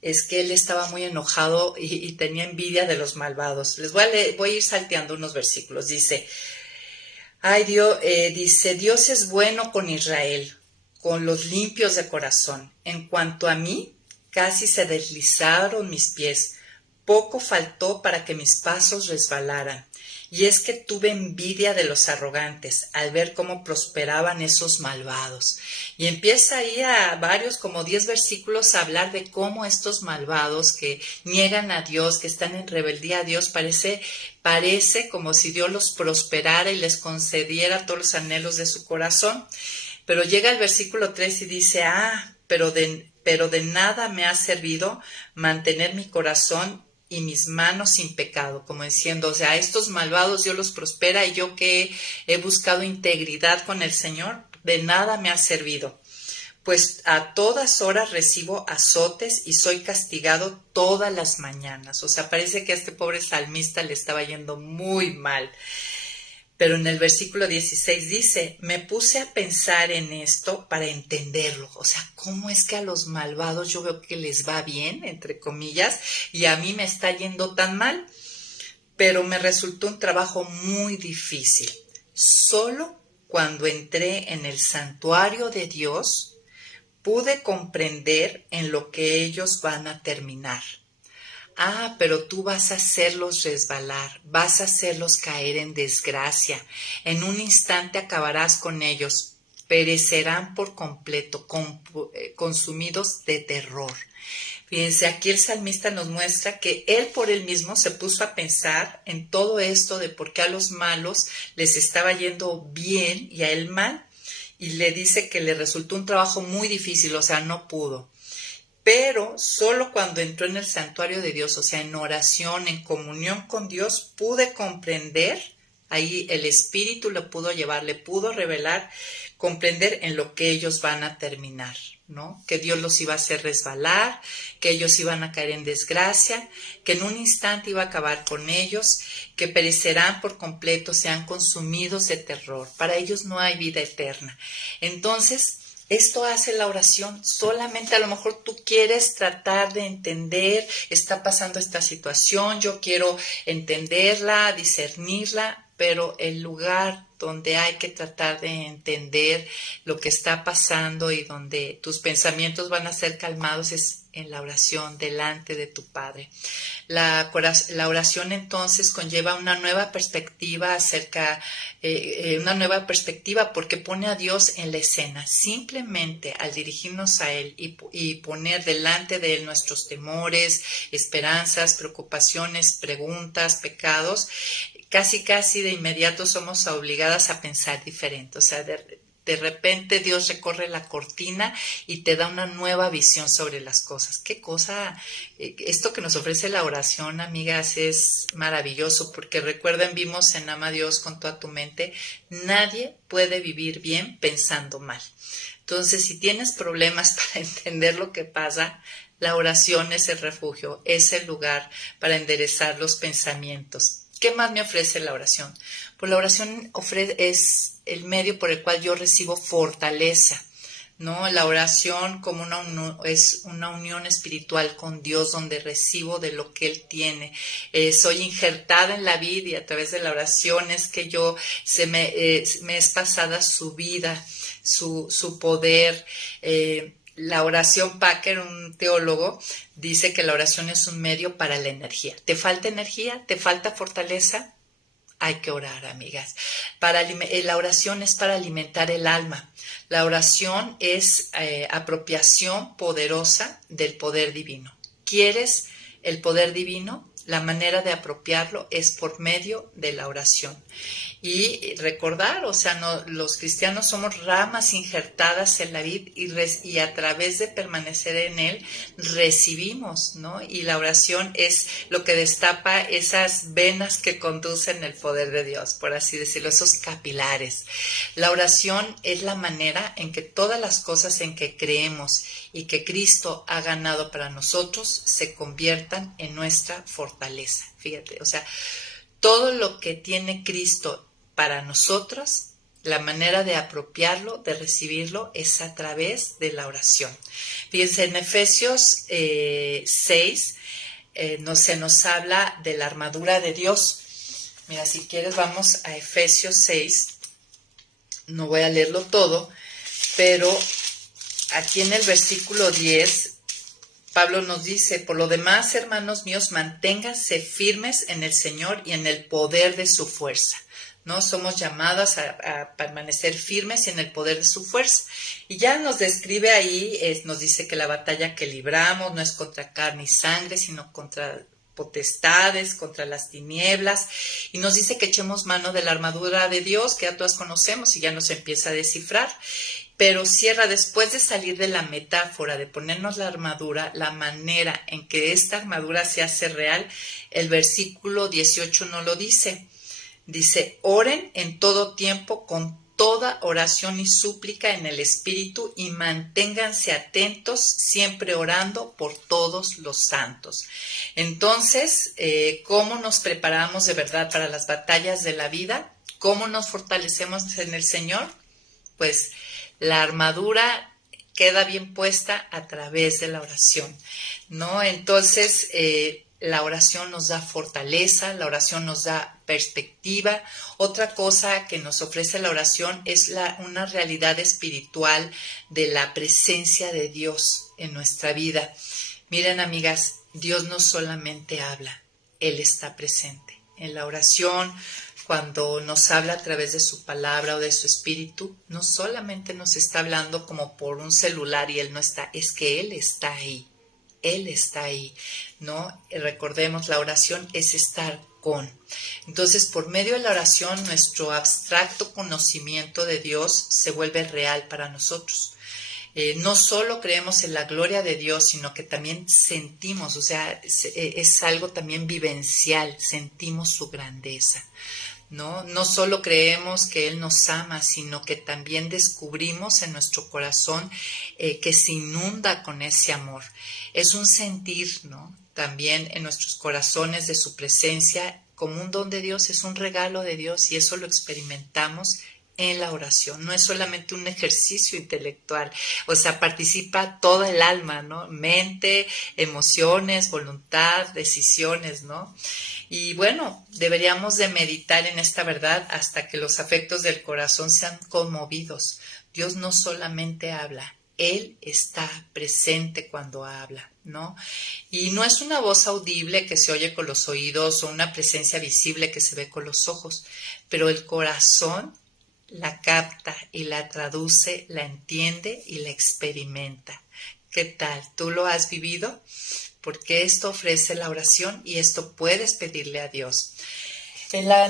es que él estaba muy enojado y tenía envidia de los malvados. Les voy a ir salteando unos versículos. Dice, Dios es bueno con Israel, con los limpios de corazón. En cuanto a mí, casi se deslizaron mis pies. Poco faltó para que mis pasos resbalaran. Y es que tuve envidia de los arrogantes al ver cómo prosperaban esos malvados. Y empieza ahí a varios, como 10 versículos, a hablar de cómo estos malvados que niegan a Dios, que están en rebeldía a Dios, parece como si Dios los prosperara y les concediera todos los anhelos de su corazón. Pero llega el versículo 3 y dice, pero de nada me ha servido mantener mi corazón y mis manos sin pecado, como diciendo, o sea, a estos malvados Dios los prospera y yo que he buscado integridad con el Señor, de nada me ha servido. Pues a todas horas recibo azotes y soy castigado todas las mañanas. O sea, parece que a este pobre salmista le estaba yendo muy mal. Pero en el versículo 16 dice, me puse a pensar en esto para entenderlo. O sea, ¿cómo es que a los malvados yo veo que les va bien, entre comillas, y a mí me está yendo tan mal? Pero me resultó un trabajo muy difícil. Solo cuando entré en el santuario de Dios, pude comprender en lo que ellos van a terminar. Pero tú vas a hacerlos resbalar, vas a hacerlos caer en desgracia. En un instante acabarás con ellos, perecerán por completo, consumidos de terror. Fíjense, aquí el salmista nos muestra que él por él mismo se puso a pensar en todo esto de por qué a los malos les estaba yendo bien y a él mal, y le dice que le resultó un trabajo muy difícil, o sea, no pudo. Pero solo cuando entró en el santuario de Dios, o sea, en oración, en comunión con Dios, pude comprender, ahí el Espíritu lo pudo llevar, le pudo revelar, comprender en lo que ellos van a terminar, ¿no? Que Dios los iba a hacer resbalar, que ellos iban a caer en desgracia, que en un instante iba a acabar con ellos, que perecerán por completo, sean consumidos de terror. Para ellos no hay vida eterna. Entonces, esto hace la oración. Solamente a lo mejor tú quieres tratar de entender, está pasando esta situación, yo quiero entenderla, discernirla, pero el lugar donde hay que tratar de entender lo que está pasando y donde tus pensamientos van a ser calmados es en la oración delante de tu Padre. La oración entonces conlleva una nueva perspectiva una nueva perspectiva porque pone a Dios en la escena. Simplemente al dirigirnos a Él y poner delante de Él nuestros temores, esperanzas, preocupaciones, preguntas, pecados, casi de inmediato somos obligadas a pensar diferente. O sea, de repente Dios recorre la cortina y te da una nueva visión sobre las cosas. Qué cosa, esto que nos ofrece la oración, amigas, es maravilloso, porque recuerden, vimos en Ama a Dios con toda tu mente, nadie puede vivir bien pensando mal. Entonces, si tienes problemas para entender lo que pasa, la oración es el refugio, es el lugar para enderezar los pensamientos. ¿Qué más me ofrece la oración? Pues la oración es el medio por el cual yo recibo fortaleza, ¿no? La oración como es una unión espiritual con Dios donde recibo de lo que Él tiene. Soy injertada en la vida y a través de la oración es que me es pasada su vida, su poder. La oración, Packer, un teólogo, dice que la oración es un medio para la energía. ¿Te falta energía? ¿Te falta fortaleza? Hay que orar, amigas. La oración es para alimentar el alma. La oración es apropiación poderosa del poder divino. ¿Quieres el poder divino? La manera de apropiarlo es por medio de la oración. Y recordar, o sea, los cristianos somos ramas injertadas en la vid y a través de permanecer en él recibimos, ¿no? Y la oración es lo que destapa esas venas que conducen el poder de Dios, por así decirlo, esos capilares. La oración es la manera en que todas las cosas en que creemos y que Cristo ha ganado para nosotros se conviertan en nuestra fortaleza. Fíjate, o sea, todo lo que tiene Cristo para nosotros, la manera de apropiarlo, de recibirlo, es a través de la oración. Fíjense, en Efesios 6 se nos habla de la armadura de Dios. Mira, si quieres vamos a Efesios 6. No voy a leerlo todo, pero aquí en el versículo 10, Pablo nos dice, por lo demás, hermanos míos, manténganse firmes en el Señor y en el poder de su fuerza. ¿No? Somos llamadas a permanecer firmes en el poder de su fuerza. Y ya nos describe ahí, nos dice que la batalla que libramos no es contra carne y sangre, sino contra potestades, contra las tinieblas, y nos dice que echemos mano de la armadura de Dios, que ya todas conocemos y ya nos empieza a descifrar. Pero cierra, después de salir de la metáfora de ponernos la armadura, la manera en que esta armadura se hace real, el versículo 18 no lo dice. Dice, oren en todo tiempo con toda oración y súplica en el Espíritu y manténganse atentos, siempre orando por todos los santos. Entonces, ¿cómo nos preparamos de verdad para las batallas de la vida? ¿Cómo nos fortalecemos en el Señor? Pues la armadura queda bien puesta a través de la oración, ¿no? Entonces, la oración nos da fortaleza, la oración nos da perspectiva. Otra cosa que nos ofrece la oración es una realidad espiritual de la presencia de Dios en nuestra vida. Miren, amigas, Dios no solamente habla, Él está presente. En la oración cuando nos habla a través de su palabra o de su espíritu, no solamente nos está hablando como por un celular y Él no está, es que Él está ahí. Él está ahí, ¿no? Recordemos, la oración es estar con. Entonces, por medio de la oración, nuestro abstracto conocimiento de Dios se vuelve real para nosotros. No solo creemos en la gloria de Dios, sino que también sentimos, o sea, es algo también vivencial, sentimos su grandeza. ¿No? No solo creemos que Él nos ama, sino que también descubrimos en nuestro corazón que se inunda con ese amor. Es un sentir, ¿no? También en nuestros corazones de su presencia como un don de Dios, es un regalo de Dios y eso lo experimentamos en la oración. No es solamente un ejercicio intelectual, o sea, participa toda el alma, ¿no? Mente, emociones, voluntad, decisiones, ¿no? Y bueno, deberíamos de meditar en esta verdad hasta que los afectos del corazón sean conmovidos. Dios no solamente habla, Él está presente cuando habla, ¿no? Y no es una voz audible que se oye con los oídos o una presencia visible que se ve con los ojos, pero el corazón la capta y la traduce, la entiende y la experimenta. ¿Qué tal? ¿Tú lo has vivido? Porque esto ofrece la oración y esto puedes pedirle a Dios.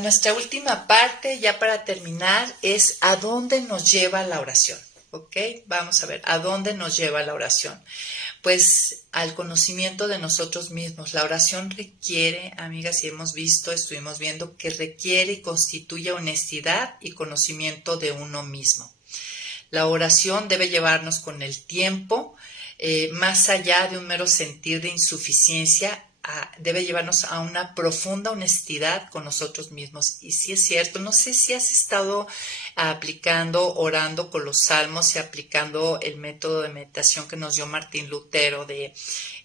Nuestra última parte, ya para terminar, es ¿a dónde nos lleva la oración? ¿Ok? Vamos a ver, ¿a dónde nos lleva la oración? Pues al conocimiento de nosotros mismos. La oración requiere, amigas, y estuvimos viendo que requiere y constituye honestidad y conocimiento de uno mismo. La oración debe llevarnos con el tiempo, más allá de un mero sentir de insuficiencia, debe llevarnos a una profunda honestidad con nosotros mismos. Y sí es cierto, no sé si has estado orando con los salmos y aplicando el método de meditación que nos dio Martín Lutero, de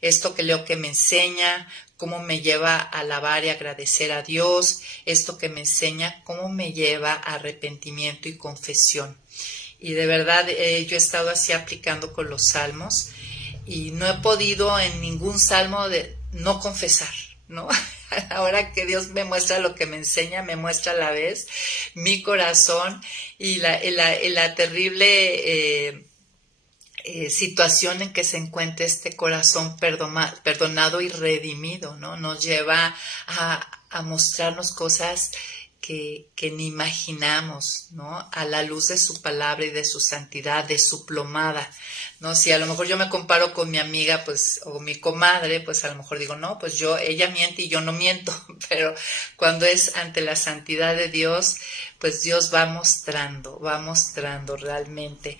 esto que leo que me enseña, cómo me lleva a alabar y agradecer a Dios, esto que me enseña, cómo me lleva a arrepentimiento y confesión. Y de verdad yo he estado así aplicando con los salmos y no he podido en ningún salmo no confesar, ¿no? Ahora que Dios me muestra lo que me enseña, me muestra a la vez mi corazón y la terrible situación en que se encuentra este corazón perdonado y redimido, ¿no? Nos lleva a mostrarnos cosas que ni imaginamos, ¿no? A la luz de su palabra y de su santidad, de su plomada, ¿no? Si a lo mejor yo me comparo con mi amiga, pues, o mi comadre, pues a lo mejor digo, no, pues ella miente y yo no miento, pero cuando es ante la santidad de Dios, pues Dios va mostrando realmente.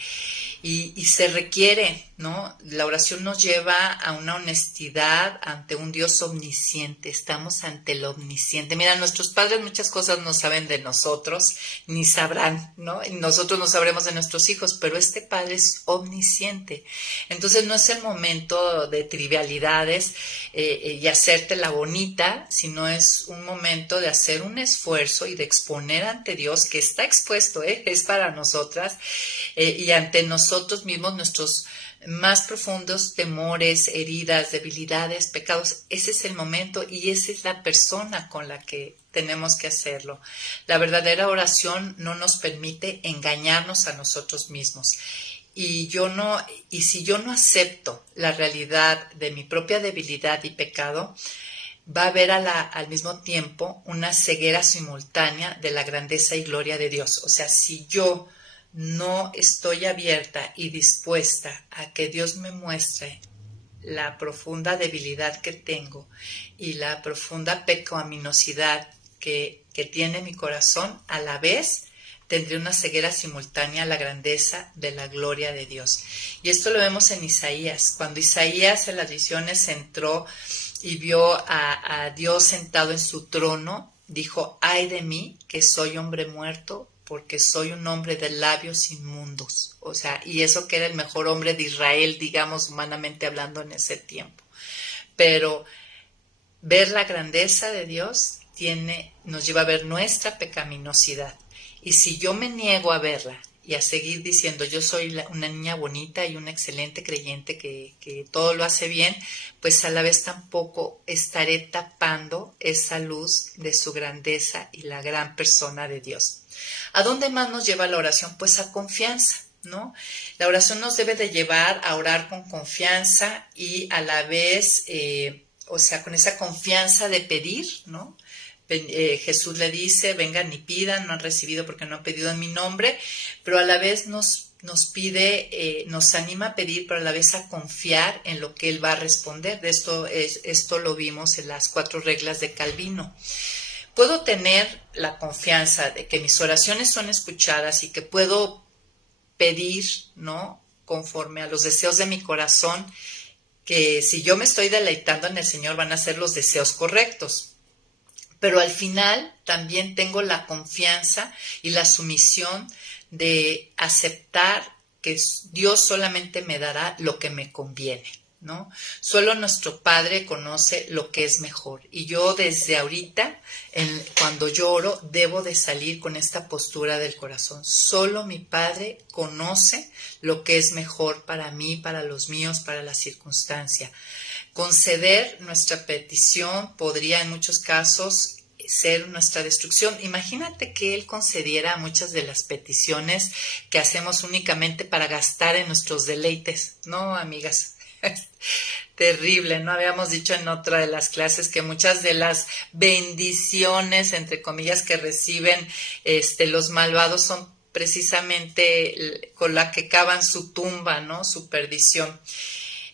Y se requiere, ¿no? La oración nos lleva a una honestidad ante un Dios omnisciente. Estamos ante el omnisciente. Mira, nuestros padres muchas cosas no saben de nosotros, ni sabrán, ¿no? Y nosotros no sabremos de nuestros hijos, pero este Padre es omnisciente. Entonces no es el momento de trivialidades y hacerte la bonita, sino es un momento de hacer un esfuerzo y de exponer ante Dios, que está expuesto, es para nosotras, y ante nosotros mismos nuestros más profundos temores, heridas, debilidades, pecados. Ese es el momento y esa es la persona con la que tenemos que hacerlo. La verdadera oración no nos permite engañarnos a nosotros mismos. Y si yo no acepto la realidad de mi propia debilidad y pecado, va a haber al mismo tiempo una ceguera simultánea de la grandeza y gloria de Dios. O sea, si yo no estoy abierta y dispuesta a que Dios me muestre la profunda debilidad que tengo y la profunda pecaminosidad que tiene mi corazón, a la vez tendré una ceguera simultánea a la grandeza de la gloria de Dios. Y esto lo vemos en Isaías. Cuando Isaías en las visiones entró y vio a Dios sentado en su trono, dijo, ay de mí que soy hombre muerto, porque soy un hombre de labios inmundos. O sea, y eso que era el mejor hombre de Israel, digamos, humanamente hablando en ese tiempo. Pero ver la grandeza de Dios nos lleva a ver nuestra pecaminosidad. Y si yo me niego a verla y a seguir diciendo yo soy una niña bonita y una excelente creyente que todo lo hace bien, pues a la vez tampoco estaré tapando esa luz de su grandeza y la gran persona de Dios. ¿A dónde más nos lleva la oración? Pues a confianza, ¿no? La oración nos debe de llevar a orar con confianza y a la vez, o sea, con esa confianza de pedir, ¿no? Jesús le dice, vengan y pidan, no han recibido porque no han pedido en mi nombre, pero a la vez nos pide, nos anima a pedir, pero a la vez a confiar en lo que Él va a responder. Esto lo vimos en las 4 reglas de Calvino. Puedo tener la confianza de que mis oraciones son escuchadas y que puedo pedir, ¿no? Conforme a los deseos de mi corazón, que si yo me estoy deleitando en el Señor van a ser los deseos correctos. Pero al final también tengo la confianza y la sumisión de aceptar que Dios solamente me dará lo que me conviene, ¿no? Solo nuestro Padre conoce lo que es mejor. Y yo desde ahorita, cuando yo oro, debo de salir con esta postura del corazón. Solo mi Padre conoce lo que es mejor para mí, para los míos, para la circunstancia. Conceder nuestra petición podría en muchos casos ser nuestra destrucción. Imagínate que Él concediera muchas de las peticiones que hacemos únicamente para gastar en nuestros deleites. No, amigas, terrible, ¿no? Habíamos dicho en otra de las clases que muchas de las bendiciones, entre comillas, que reciben los malvados son precisamente con la que cavan su tumba, ¿no? Su perdición.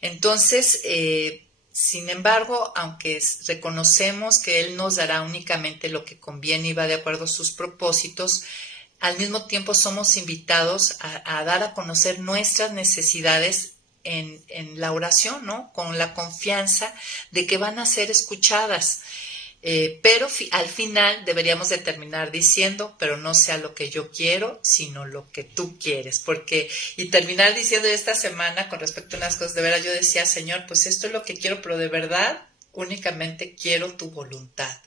Entonces, sin embargo, aunque reconocemos que Él nos dará únicamente lo que conviene y va de acuerdo a sus propósitos, al mismo tiempo somos invitados a dar a conocer nuestras necesidades en la oración, ¿no? Con la confianza de que van a ser escuchadas. Pero al final deberíamos de terminar diciendo, pero no sea lo que yo quiero, sino lo que tú quieres, y terminar diciendo esta semana con respecto a unas cosas, de verdad yo decía, Señor, pues esto es lo que quiero, pero de verdad únicamente quiero tu voluntad,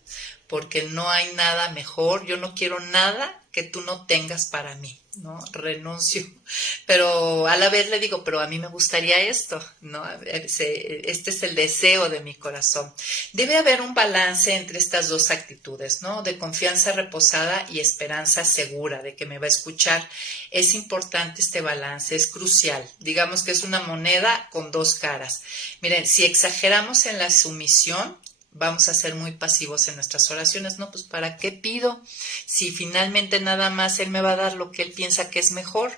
porque no hay nada mejor, yo no quiero nada que tú no tengas para mí, ¿no? Renuncio, pero a la vez le digo, pero a mí me gustaría esto, ¿no? Este es el deseo de mi corazón. Debe haber un balance entre estas dos actitudes, ¿no? De confianza reposada y esperanza segura de que me va a escuchar. Es importante este balance, es crucial. Digamos que es una moneda con 2 caras. Miren, si exageramos en la sumisión, vamos a ser muy pasivos en nuestras oraciones, ¿no? Pues ¿para qué pido? Si finalmente nada más Él me va a dar lo que Él piensa que es mejor.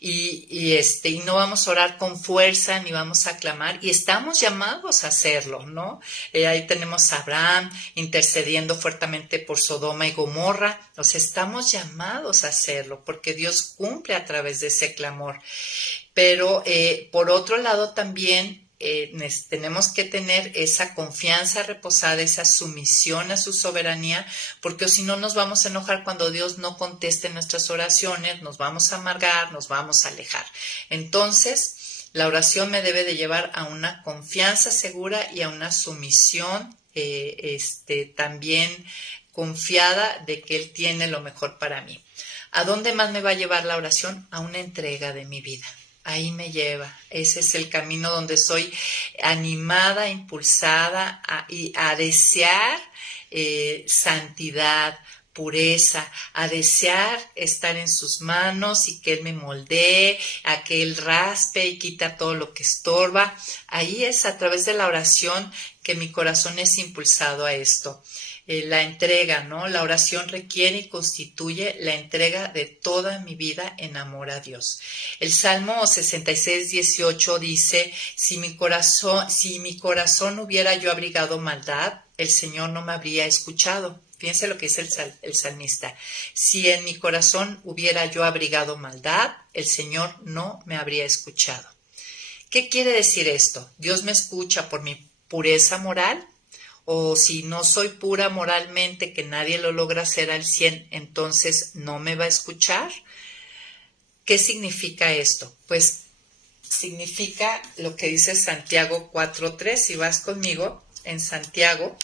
Y no vamos a orar con fuerza ni vamos a clamar, y estamos llamados a hacerlo, ¿no? Ahí tenemos a Abraham intercediendo fuertemente por Sodoma y Gomorra, o sea, estamos llamados a hacerlo porque Dios cumple a través de ese clamor. Pero por otro lado también tenemos que tener esa confianza reposada, esa sumisión a su soberanía, porque si no nos vamos a enojar cuando Dios no conteste nuestras oraciones, nos vamos a amargar, nos vamos a alejar. Entonces, la oración me debe de llevar a una confianza segura y a una sumisión también confiada de que Él tiene lo mejor para mí. ¿A dónde más me va a llevar la oración? A una entrega de mi vida. Ahí me lleva, ese es el camino donde soy animada, impulsada a desear santidad, pureza, a desear estar en sus manos y que Él me moldee, a que Él raspe y quita todo lo que estorba. Ahí es a través de la oración que mi corazón es impulsado a esto. La entrega, ¿no? La oración requiere y constituye la entrega de toda mi vida en amor a Dios. El Salmo 66:18 dice, si mi corazón hubiera yo abrigado maldad, el Señor no me habría escuchado. Fíjense lo que dice el salmista. Si en mi corazón hubiera yo abrigado maldad, el Señor no me habría escuchado. ¿Qué quiere decir esto? ¿Dios me escucha por mi pureza moral? O si no soy pura moralmente, que nadie lo logra hacer al 100, entonces no me va a escuchar. ¿Qué significa esto? Pues significa lo que dice Santiago 4:3. Si vas conmigo en Santiago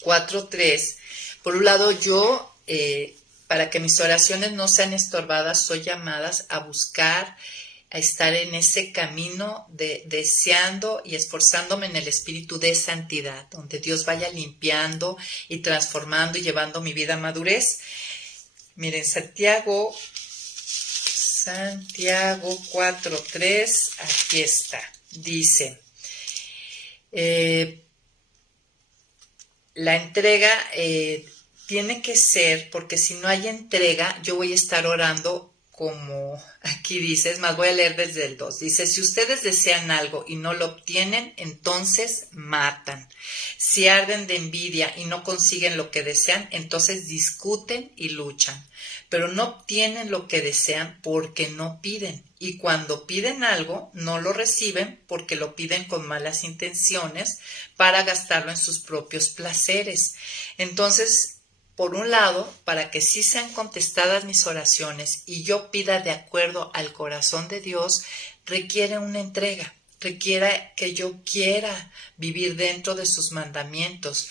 4:3, por un lado yo Para que mis oraciones no sean estorbadas, soy llamadas a buscar, a estar en ese camino de deseando y esforzándome en el espíritu de santidad, donde Dios vaya limpiando y transformando y llevando mi vida a madurez. Miren, Santiago 4:3, aquí está. Dice, la entrega tiene que ser, porque si no hay entrega, yo voy a estar orando como aquí dice, es más, voy a leer desde el 2. Dice, si ustedes desean algo y no lo obtienen, entonces matan. Si arden de envidia y no consiguen lo que desean, entonces discuten y luchan. Pero no obtienen lo que desean porque no piden. Y cuando piden algo, no lo reciben porque lo piden con malas intenciones para gastarlo en sus propios placeres. Entonces, por un lado, para que sí sean contestadas mis oraciones y yo pida de acuerdo al corazón de Dios, requiere una entrega, requiere que yo quiera vivir dentro de sus mandamientos.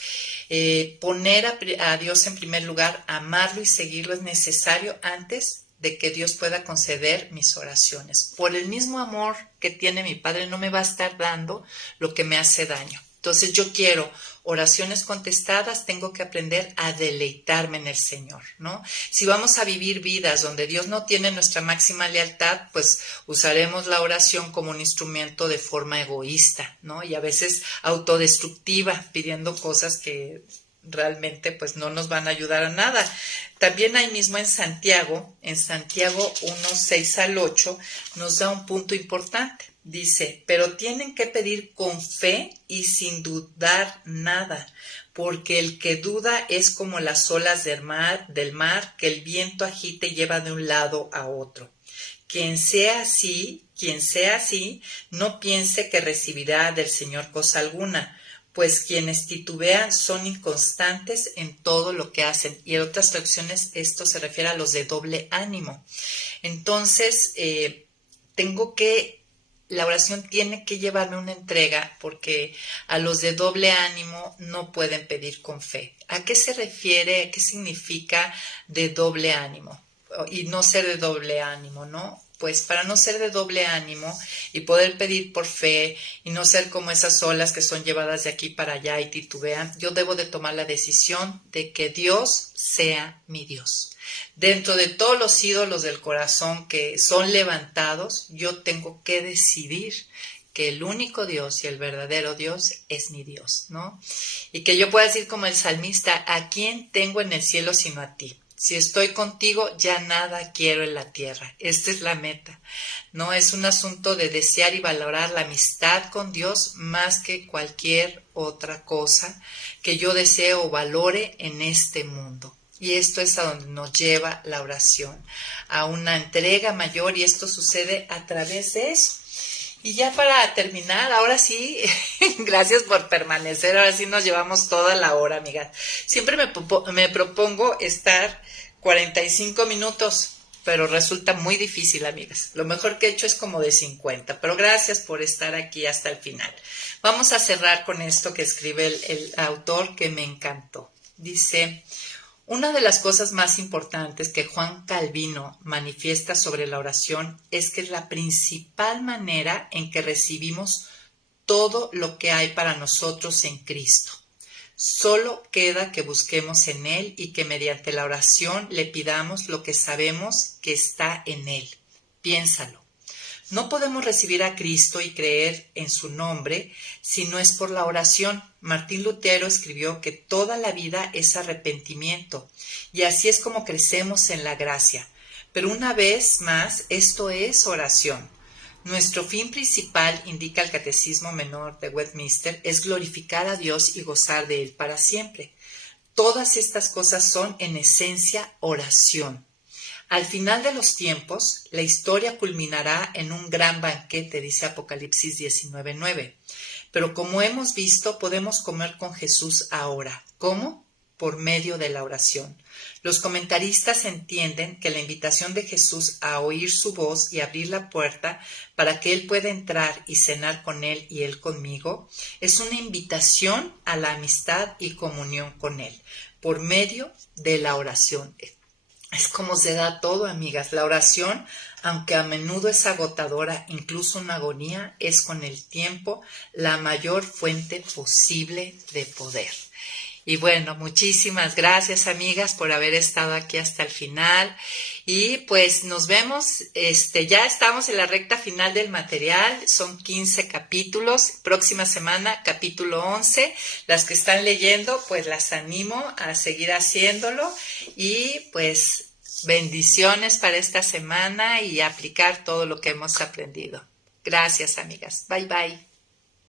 Poner a Dios en primer lugar, amarlo y seguirlo es necesario antes de que Dios pueda conceder mis oraciones. Por el mismo amor que tiene mi Padre, no me va a estar dando lo que me hace daño. Entonces yo quiero oraciones contestadas, tengo que aprender a deleitarme en el Señor, ¿no? Si vamos a vivir vidas donde Dios no tiene nuestra máxima lealtad, pues usaremos la oración como un instrumento de forma egoísta, ¿no? Y a veces autodestructiva, pidiendo cosas que realmente pues no nos van a ayudar a nada. También ahí mismo en Santiago 1:6-8, nos da un punto importante. Dice, pero tienen que pedir con fe y sin dudar nada, porque el que duda es como las olas del mar que el viento agita y lleva de un lado a otro. Quien sea así, no piense que recibirá del Señor cosa alguna, pues quienes titubean son inconstantes en todo lo que hacen. Y en otras traducciones esto se refiere a los de doble ánimo. Entonces, la oración tiene que llevarme una entrega, porque a los de doble ánimo no pueden pedir con fe. ¿A qué se refiere? ¿Qué significa de doble ánimo? Y no ser de doble ánimo, ¿no? Pues para no ser de doble ánimo y poder pedir por fe y no ser como esas olas que son llevadas de aquí para allá y titubean, yo debo de tomar la decisión de que Dios sea mi Dios. Dentro de todos los ídolos del corazón que son levantados, yo tengo que decidir que el único Dios y el verdadero Dios es mi Dios, ¿no? Y que yo pueda decir como el salmista, ¿a quién tengo en el cielo sino a ti? Si estoy contigo, ya nada quiero en la tierra. Esta es la meta. No es un asunto de desear y valorar la amistad con Dios más que cualquier otra cosa que yo desee o valore en este mundo. Y esto es a donde nos lleva la oración, a una entrega mayor, y esto sucede a través de eso. Y ya para terminar, ahora sí, gracias por permanecer, ahora sí nos llevamos toda la hora, amigas. Siempre me propongo estar 45 minutos, pero resulta muy difícil, amigas. Lo mejor que he hecho es como de 50, pero gracias por estar aquí hasta el final. Vamos a cerrar con esto que escribe el autor, que me encantó. Dice, una de las cosas más importantes que Juan Calvino manifiesta sobre la oración es que es la principal manera en que recibimos todo lo que hay para nosotros en Cristo. Solo queda que busquemos en Él y que mediante la oración le pidamos lo que sabemos que está en Él. Piénsalo. No podemos recibir a Cristo y creer en su nombre si no es por la oración. Martín Lutero escribió que toda la vida es arrepentimiento, y así es como crecemos en la gracia. Pero una vez más, esto es oración. Nuestro fin principal, indica el Catecismo Menor de Westminster, es glorificar a Dios y gozar de Él para siempre. Todas estas cosas son en esencia oración. Al final de los tiempos, la historia culminará en un gran banquete, dice Apocalipsis 19:9. Pero como hemos visto, podemos comer con Jesús ahora. ¿Cómo? Por medio de la oración. Los comentaristas entienden que la invitación de Jesús a oír su voz y abrir la puerta para que Él pueda entrar y cenar con Él y Él conmigo es una invitación a la amistad y comunión con Él por medio de la oración. Es como se da todo, amigas. La oración, aunque a menudo es agotadora, incluso una agonía, es con el tiempo la mayor fuente posible de poder. Y bueno, muchísimas gracias, amigas, por haber estado aquí hasta el final. Y pues nos vemos, ya estamos en la recta final del material, son 15 capítulos, próxima semana capítulo 11. Las que están leyendo, pues las animo a seguir haciéndolo y pues bendiciones para esta semana y aplicar todo lo que hemos aprendido. Gracias, amigas. Bye, bye.